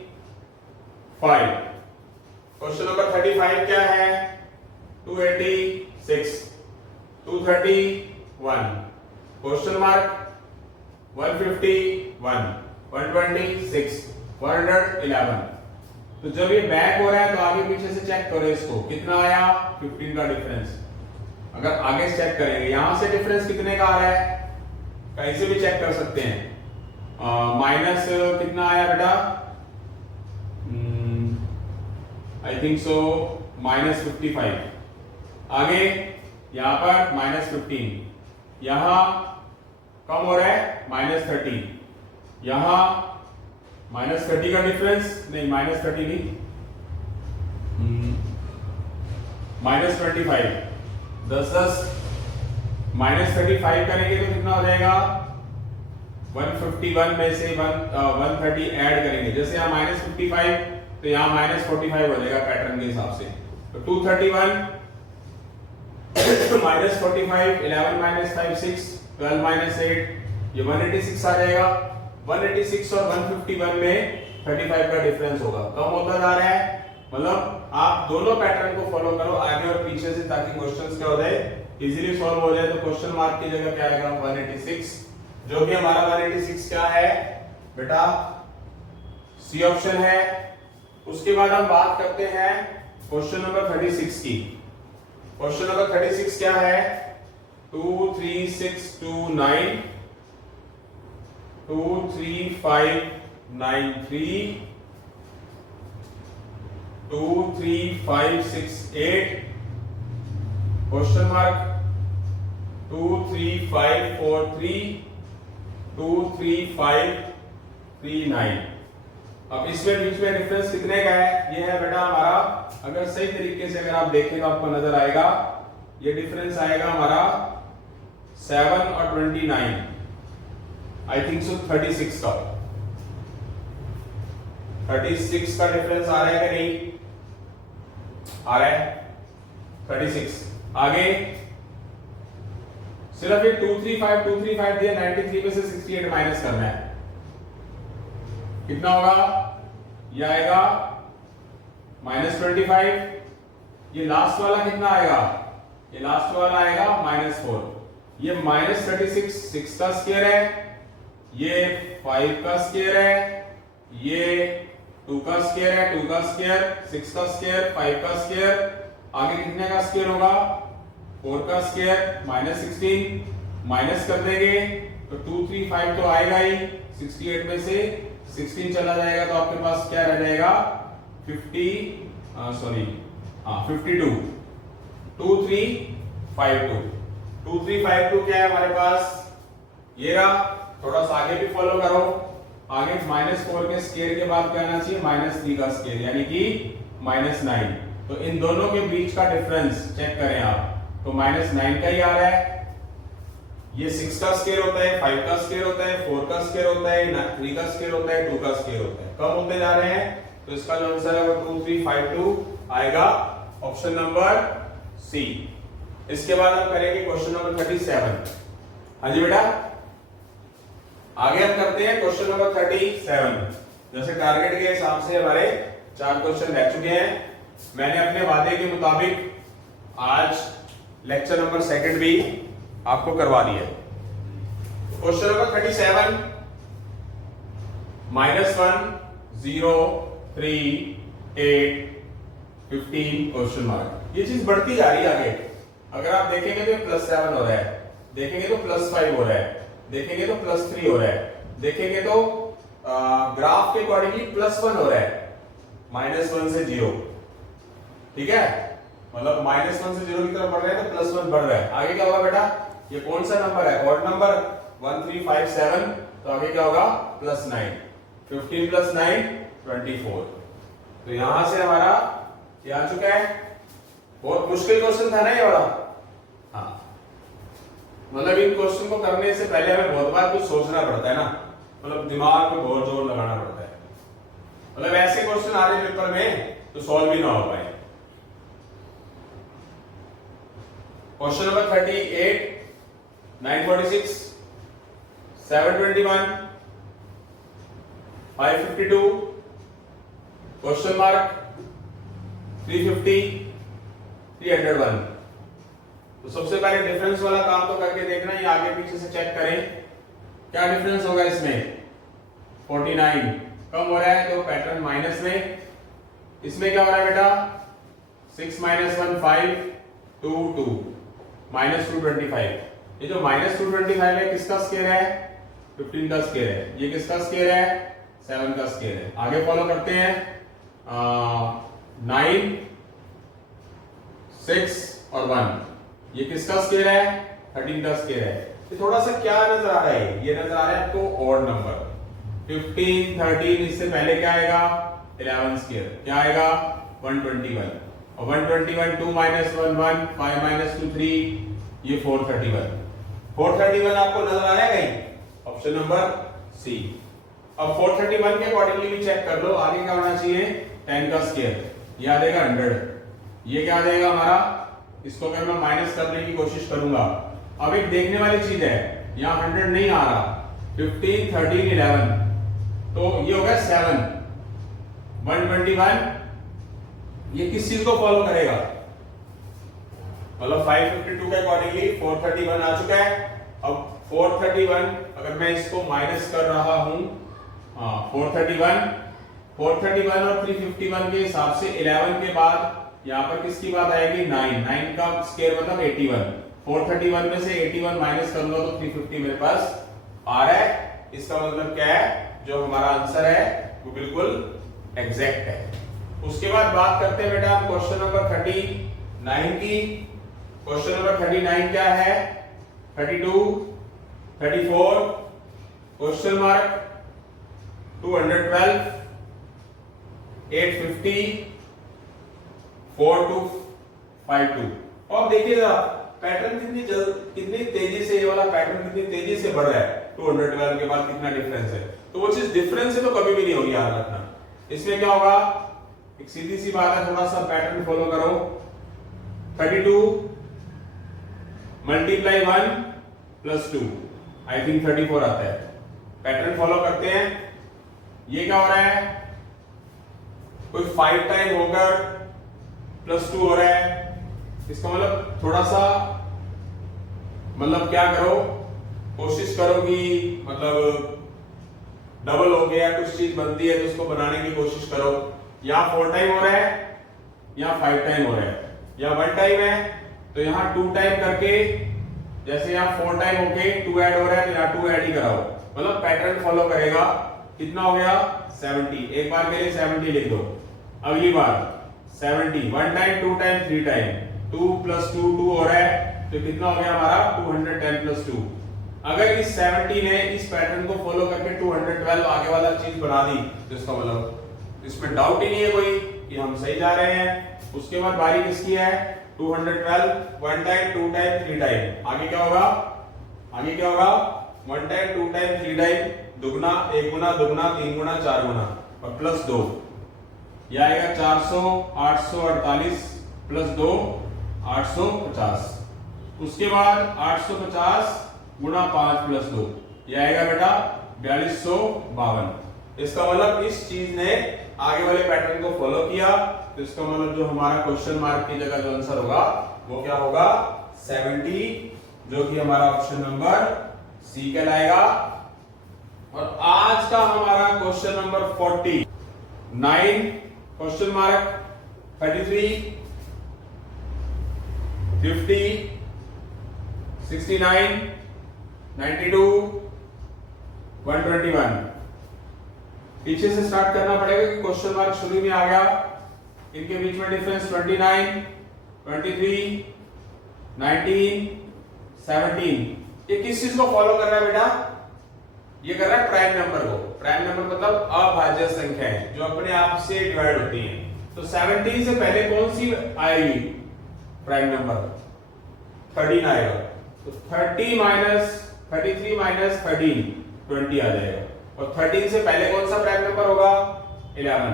Question number 35 क्या है, 286 231 क्वेश्चन मार्क 151 126 111। तो जब ये बैक हो रहा है तो आगे पीछे से चेक करो इसको, कितना आया 15 का डिफरेंस। अगर आगे से चेक करेंगे, यहां से डिफरेंस कितने का आ रहा है, कहीं से भी चेक कर सकते हैं। माइनस कितना आया बेटा, आई थिंक सो -55। आगे यहां पर -15, यहां कम हो रहा है -30, यहां -30 का डिफरेंस, नहीं -30 नहीं, -25, 10 -35 करेंगे तो कितना हो जाएगा 151 में से 130 ऐड करेंगे, जैसे यहाँ -55 तो यहाँ -45 हो जाएगा पैटर्न के हिसाब से। तो 231 -45 11 -5 6 12 -8, ये 186 आ जाएगा। 186 और 151 में 35 का डिफरेंस होगा, कम होता जा रहा है। मतलब आप दोनों पैटर्न को फॉलो करो आगे और पीछे से, ताकि क्वेश्चंस क्या हो जाए, इजीली सॉल्व हो जाए। तो क्वेश्चन मार्क की जगह क्या आएगा 186, जो कि हमारा 186 क्या है बेटा, सी ऑप्शन है। उसके बाद हम बात करते हैं क्वेश्चन नंबर 36 की। क्वेश्चन नंबर 36 क्या है, 23629 23593 23568 क्वेश्चन मार्क 23543 23539। अब इसमें बीच में डिफरेंस कितने का है, ये है बेटा हमारा, अगर सही तरीके से अगर आप देखें तो आपको नजर आएगा, ये डिफरेंस आएगा हमारा 7 और 29, आई थिंक सो 36 का 36 का डिफरेंस आ रहा है कि नहीं आ रहा है 36। आगे सिर्फ ये 235 दिया, 93 में से 68 माइनस करना है, कितना होगा, ये आएगा -25। ये लास्ट वाला कितना आएगा, ये लास्ट वाला आएगा -4। ये -36 6 का स्क्वायर है, ये 5 का स्क्वायर है, ये 2 का स्क्वायर है, 2 का स्क्वायर 6 का स्क्वायर 5 का स्क्वायर, आगे कितने का स्क्वायर होगा 4 का स्क्वायर -16 माइनस कर देंगे तो 235 तो आएगा ही, 68 में से 16 चला जाएगा तो आपके पास क्या रह जाएगा 52 2352 क्या है हमारे पास, ये रहा। थोड़ा सा आगे भी फॉलो करो, आगे -4 के स्क्वायर के बाद क्या आना चाहिए -3 का स्क्वायर, यानी कि -9। तो इन दोनों के बीच का डिफरेंस चेक करें आप, तो -9 का ही आ रहा है। ये 6 का स्क्वायर होता है, 5 का स्क्वायर होता है, 4 का स्क्वायर होता है, 3 का स्क्वायर होता है, 2 का स्क्वायर होता है। कम होते जा रहे हैं, तो इसका जो आंसर है वो 2352 आएगा, ऑप्शन नंबर सी। इसके बाद हम करेंगे क्वेश्चन नंबर 37। हाँ जी बेटा, आगे हम करते हैं क्वेश्चन नंबर 37। जैसे टारगेट के हिसाब से हमारे 4 क्वेश्चन रह चुके हैं। मैंने अपने वादे के मुताबिक आज लेक्चर नंबर 2 भी आपको करवा दिया। Question number 37, -1 0 3 8 15 question mark. ये चीज बढ़ती जा रही है आगे। अगर आप देखेंगे तो +7 हो रहा है, देखेंगे तो +5 हो रहा है, देखेंगे तो +3 हो रहा है, देखेंगे तो ग्राफ के अकॉर्डिंगली +1 हो रहा है, -1 से 0। ठीक है, मतलब -1 से 0 की तरफ बढ़ रहे हैं तो +1 बढ़ रहा है। आगे क्या होगा बेटा, ये कौन सा नंबर है, ऑड नंबर 1357, तो आगे क्या होगा +9, 15 + 9 24। तो यहां से हमारा ये आ चुका है। बहुत मुश्किल क्वेश्चन था ना ये वाला। हाँ, मतलब इन क्वेश्चन को करने से पहले हमें बहुत बार कुछ सोचना पड़ता है ना, मतलब दिमाग पे बहुत जोर लगाना पड़ता है। मतलब ऐसे क्वेश्चन आ रहे पेपर में तो सॉल्व भी ना हो पाए। Question number 38, 946, 721, 552, question mark 350, 301। तो सबसे पहले डिफरेंस वाला काम तो करके देखना, ये आगे पीछे से चेक करें क्या डिफरेंस होगा इसमें। 49 कम हो रहा है तो पैटर्न माइनस में। इसमें क्या हो रहा है बेटा, 6 - 1 5 2 2 -225। ये जो -225 है किसका स्क्वायर है, 15 का स्क्वायर है। ये किसका स्क्वायर है, 7 का स्क्वायर है। आगे फॉलो करते हैं, 9 6 और 1, ये किसका स्क्वायर है, 13 का स्क्वायर है। ये थोड़ा सा क्या नजर आ रहा है, ये नजर आ रहा है आपको ऑड नंबर। 15 13, इससे पहले क्या आएगा, 11 स्क्वायर, क्या आएगा 121, और 121 2 - 1 1 5 - 2 3, ये 431। 431 आपको नजर आ रहा है कहीं, ऑप्शन नंबर सी। अब 431 के अकॉर्डिंगली भी चेक कर लो, आगे क्या होना चाहिए, 10 का स्क्वायर, ये आ जाएगा 100, ये क्या आ जाएगा हमारा। इसको अगर मैं माइनस करने की कोशिश करूंगा, अब एक देखने वाली चीज है, यहां 100 नहीं आ रहा, 15 13 11, तो ये हो गया 7। 121 ये किस चीज को फॉलो करेगा, मतलब 552 के अकॉर्डिंगली 431 आ चुका है। अब 431 अगर मैं इसको माइनस कर रहा हूं, 431 और 351 के हिसाब से 11 के बाद यहां पर किसकी बात आएगी, 9 का स्क्वायर मतलब 81। 431 में से 81 माइनस करूंगा तो 350 मेरे पास आ रहा है। इसका मतलब क्या है, जो हमारा आंसर है वो बिल्कुल एग्जैक्ट है। उसके बाद बात करते हैं बेटा क्वेश्चन नंबर 39 की। क्वेश्चन नंबर 39 क्या है, 32 34 क्वेश्चन मार्क 212 850 4252। और देखिए जरा पैटर्न कितनी तेजी से, ये वाला पैटर्न कितनी तेजी से बढ़ रहा है। 212 के बाद कितना डिफरेंस है, तो वो चीज डिफरेंस है तो कभी भी नहीं होगी, याद रखना। इसमें क्या होगा, एक सीधी सी बात है, थोड़ा सा पैटर्न फॉलो करो। 32 × 1 + 2, आई थिंक 34 आता है। पैटर्न फॉलो करते हैं। ये क्या हो रहा है, कोई 5 टाइम होकर +2 हो रहा है। इसका मतलब थोड़ा सा, मतलब क्या करो, कोशिश करो कि मतलब डबल हो गया, कुछ चीज बनती है तो उसको बनाने की कोशिश करो। यहाँ 4 टाइम हो रहा है, यहाँ 5 टाइम हो रहा है, यहाँ 1 टाइम है तो यहाँ 2 टाइम करके, जैसे यहाँ 4 टाइम होके 2 ऐड हो रहा है तो यहाँ 2 ऐड ही कराओ, मतलब पैटर्न फॉलो करेगा। कितना हो गया 70, एक बार के लिए 70 लिख दो। अगली बार 70, 1 टाइम 2 टाइम 3 टाइम, 2 + 2 2 हो रहा है तो कितना हो गया हमारा 210 + 2। अगर इस 70 ने इस पैटर्न को फॉलो करके 212 आगे वाला चीज बना दी तो इसका मतलब इसमें डाउट ही नहीं है कोई कि हम सही जा रहे हैं। उसके बाद बारी किसकी है, 212, 1 टाइम, 2 टाइम, 3 टाइम। आगे क्या होगा? आगे क्या होगा? 1 टाइम, 2 टाइम, 3 टाइम, दुगना, 1 गुना, दुगना, 3 गुना, 4 गुना और प्लस 2। यह आएगा 400, 848 प्लस 2, 850। उसके बाद 850 गुना 5 प्लस 2, यह आएगा बेटा 4252। इसका मतलब इस चीज ने आगे वाले पैटर्न को फॉलो किया, तो इसका मतलब जो हमारा क्वेश्चन मार्क की जगह जो आंसर होगा वो क्या होगा? 70, जो कि हमारा ऑप्शन नंबर सी कहलाएगा। और आज का हमारा क्वेश्चन नंबर 49, क्वेश्चन मार्क 33, 50, 69, 92, 121। पीछे से स्टार्ट करना पड़ेगा कि क्वेश्चन मार्क शुरू में आ गया। इनके बीच में डिफरेंस 29, 23, 19, 17। ये किस चीज को फॉलो कर रहा है बेटा? ये कर रहा है प्राइम नंबर को। प्राइम नंबर मतलब अभाज्य संख्याएं जो अपने आप से डिवाइड होती हैं। तो 17 से पहले कौन सी आएगी? प्राइम नंबर 13 आएगा। तो 30 माइनस 33 माइनस 13 20 आ जाएगा। और 13 से पहले कौन सा प्राइम नंबर होगा? 11।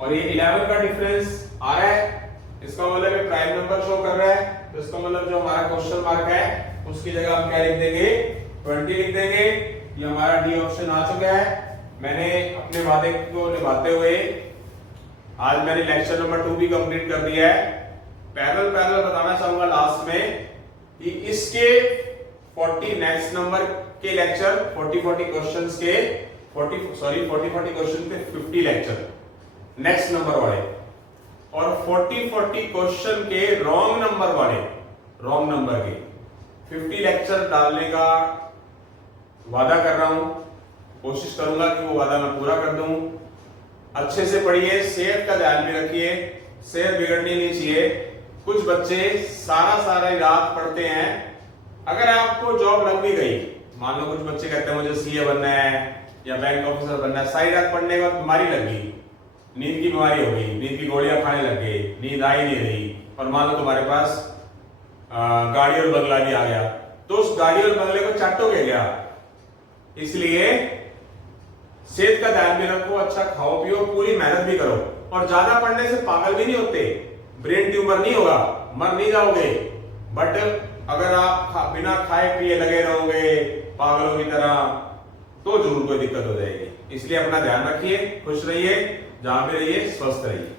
और ये 11 का डिफरेंस आ रहा है, इसका मतलब ये प्राइम नंबर शो कर रहा है। तो इसका मतलब जो हमारा क्वेश्चन मार्क है उसकी जगह हम क्या लिख देंगे? 20 लिख देंगे। ये हमारा डी ऑप्शन आ चुका है। मैंने अपने वादे को निभाते हुए आज मैंने लेक्चर नंबर 2 भी कंप्लीट कर दिया है। पैरेलल बताना चाहूंगा लास्ट में कि इसके 40 नेक्स्ट नंबर के लेक्चर 40 क्वेश्चंस के 40 क्वेश्चन के 50 लेक्चर नेक्स्ट नंबर वाले, और 40 क्वेश्चन के रॉन्ग नंबर के 50 लेक्चर डालने का वादा कर रहा हूं। कोशिश करूंगा कि वो वादा मैं पूरा कर दूं। अच्छे से पढ़िए, सेहत का ध्यान भी रखिए, सेहत बिगड़नी नहीं चाहिए। कुछ बच्चे सारा रात पढ़ते हैं, अगर आपको जॉब लग भी गई, मान लो कुछ बच्चे कहते हैं मुझे सीए बनना है या बैंक ऑफिसर बनना है, सारी रात पढ़ने के बाद बीमारी लग गई, नींद की बीमारी हो गई, नींद की गोलियां खाने लग गए, नींद आ ही नहीं रही, और मान लो तुम्हारे पास गाड़ी और बंगला भी आ गया, तो उस गाड़ी और बंगले को चाटोगे क्या? इसलिए सेहत का ध्यान भी रखो, अच्छा खाओ पियो, पूरी मेहनत भी करो। और ज्यादा पढ़ने से पागल भी नहीं होते, ब्रेन ट्यूमर नहीं होगा, मर नहीं जाओगे। बट अगर आप बिना खाए पिए लगे रहोगे पागलों की तरह, तो जरूर कोई दिक्कत हो जाएगी। इसलिए अपना ध्यान रखिए, खुश रहिए, जहां पे रहिए स्वस्थ रहिए।